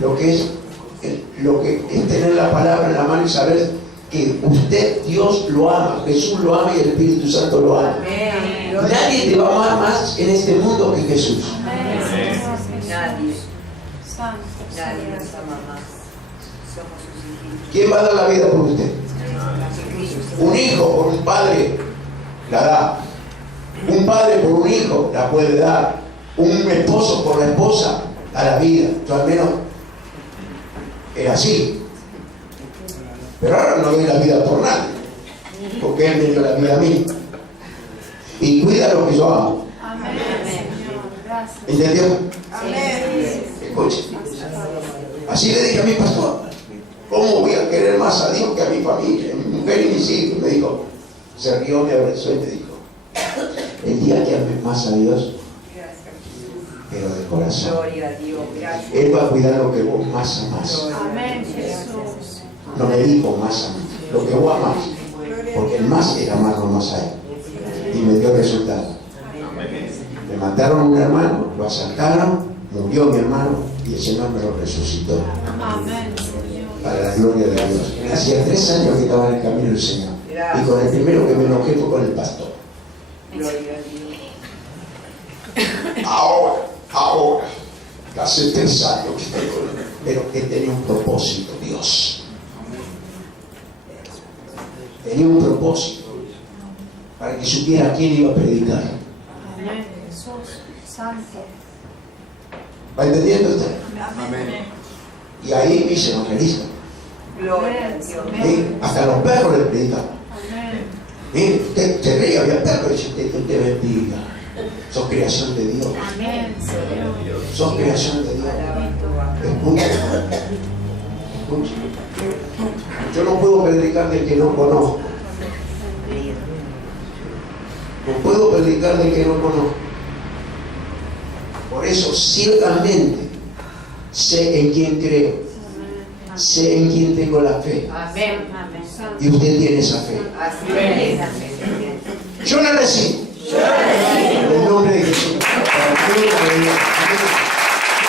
Lo que es tener la palabra en la mano y saber que usted, Dios lo ama, Jesús lo ama y el Espíritu Santo lo ama. Nadie te va a amar más en este mundo que Jesús. Nadie. Santo, Nadie nos ama más. Somos sus hijitos. ¿Quién va a dar la vida por usted? Un hijo por un padre la da. Un padre por un hijo la puede dar. Un esposo por la esposa da la vida. Yo al menos era así. Pero ahora no doy la vida por nadie. Porque Él me dio la vida a mí. Y cuida lo que yo amo. Amén, Señor. Gracias. ¿Entendió? Amén. Escuche. Así le dije a mi pastor, ¿cómo voy a querer más a Dios que a mi familia, a mi mujer y mis hijos? Me dijo, se rió, me abrazó y me dijo, el día que ames más a Dios, pero de corazón, Gloria a Dios, gracias. Él va a cuidar lo que vos más amás. Amén, Jesús. No me dijo más amás, lo que vos amás, porque el más era amarlo más a Él. Y me dio resultado. Me mataron a un hermano, lo asaltaron, murió mi hermano y el Señor me lo resucitó. Amén, Señor. Para la gloria de Dios. Hacía 3 años que estaba en el camino del Señor. Y con el primero que me enojé fue con el pastor. Gloria a Dios. Ahora, hace 3 años que estoy con él, pero que tenía un propósito, Dios. Tenía un propósito para que supiera a quién iba a predicar. Amén, Jesús. Santo. ¿Va entendiendo usted? Amén. Y ahí me hice evangelista. Gloria a Dios. ¿Sí? Hasta los perros le predicaban. Amén. ¿Sí? Usted se reía, había perros y dice, Dios te bendiga. Sos creación de Dios. Amén, Señor. Sos creación de Dios. Escucha. Escucha. Yo no puedo predicar del que no conozco. No puedo predicar del que no conozco. Por eso, ciertamente, sé en quién creo. Sé en quién tengo la fe. Amén. Amén. Y usted tiene esa fe. Así es. Yo la recibo. En el nombre de Jesús. Para la gloria de Dios.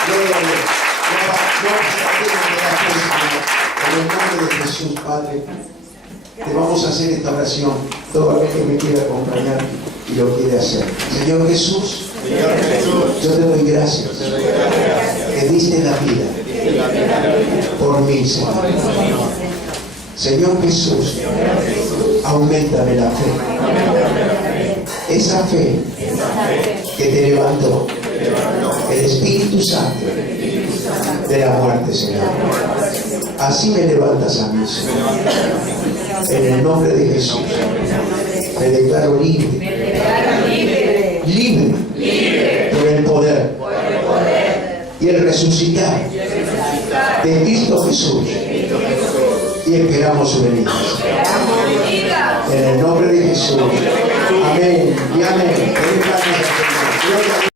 Gloria a Dios. En el nombre de Jesús, Padre, te vamos a hacer esta oración. Todo aquel que me quiera acompañar y lo quiere hacer. Señor Jesús, yo te doy gracias que diste la vida por mí, Señor. Señor Jesús, aumentame la fe. Esa fe que te levantó el Espíritu Santo de la muerte, Señor. Así me levantas a mí, Señor. En el nombre de Jesús me declaro libre. Libre por el poder y el resucitar de Cristo Jesús. Y esperamos su venida. En el nombre de Jesús. Amén y amén.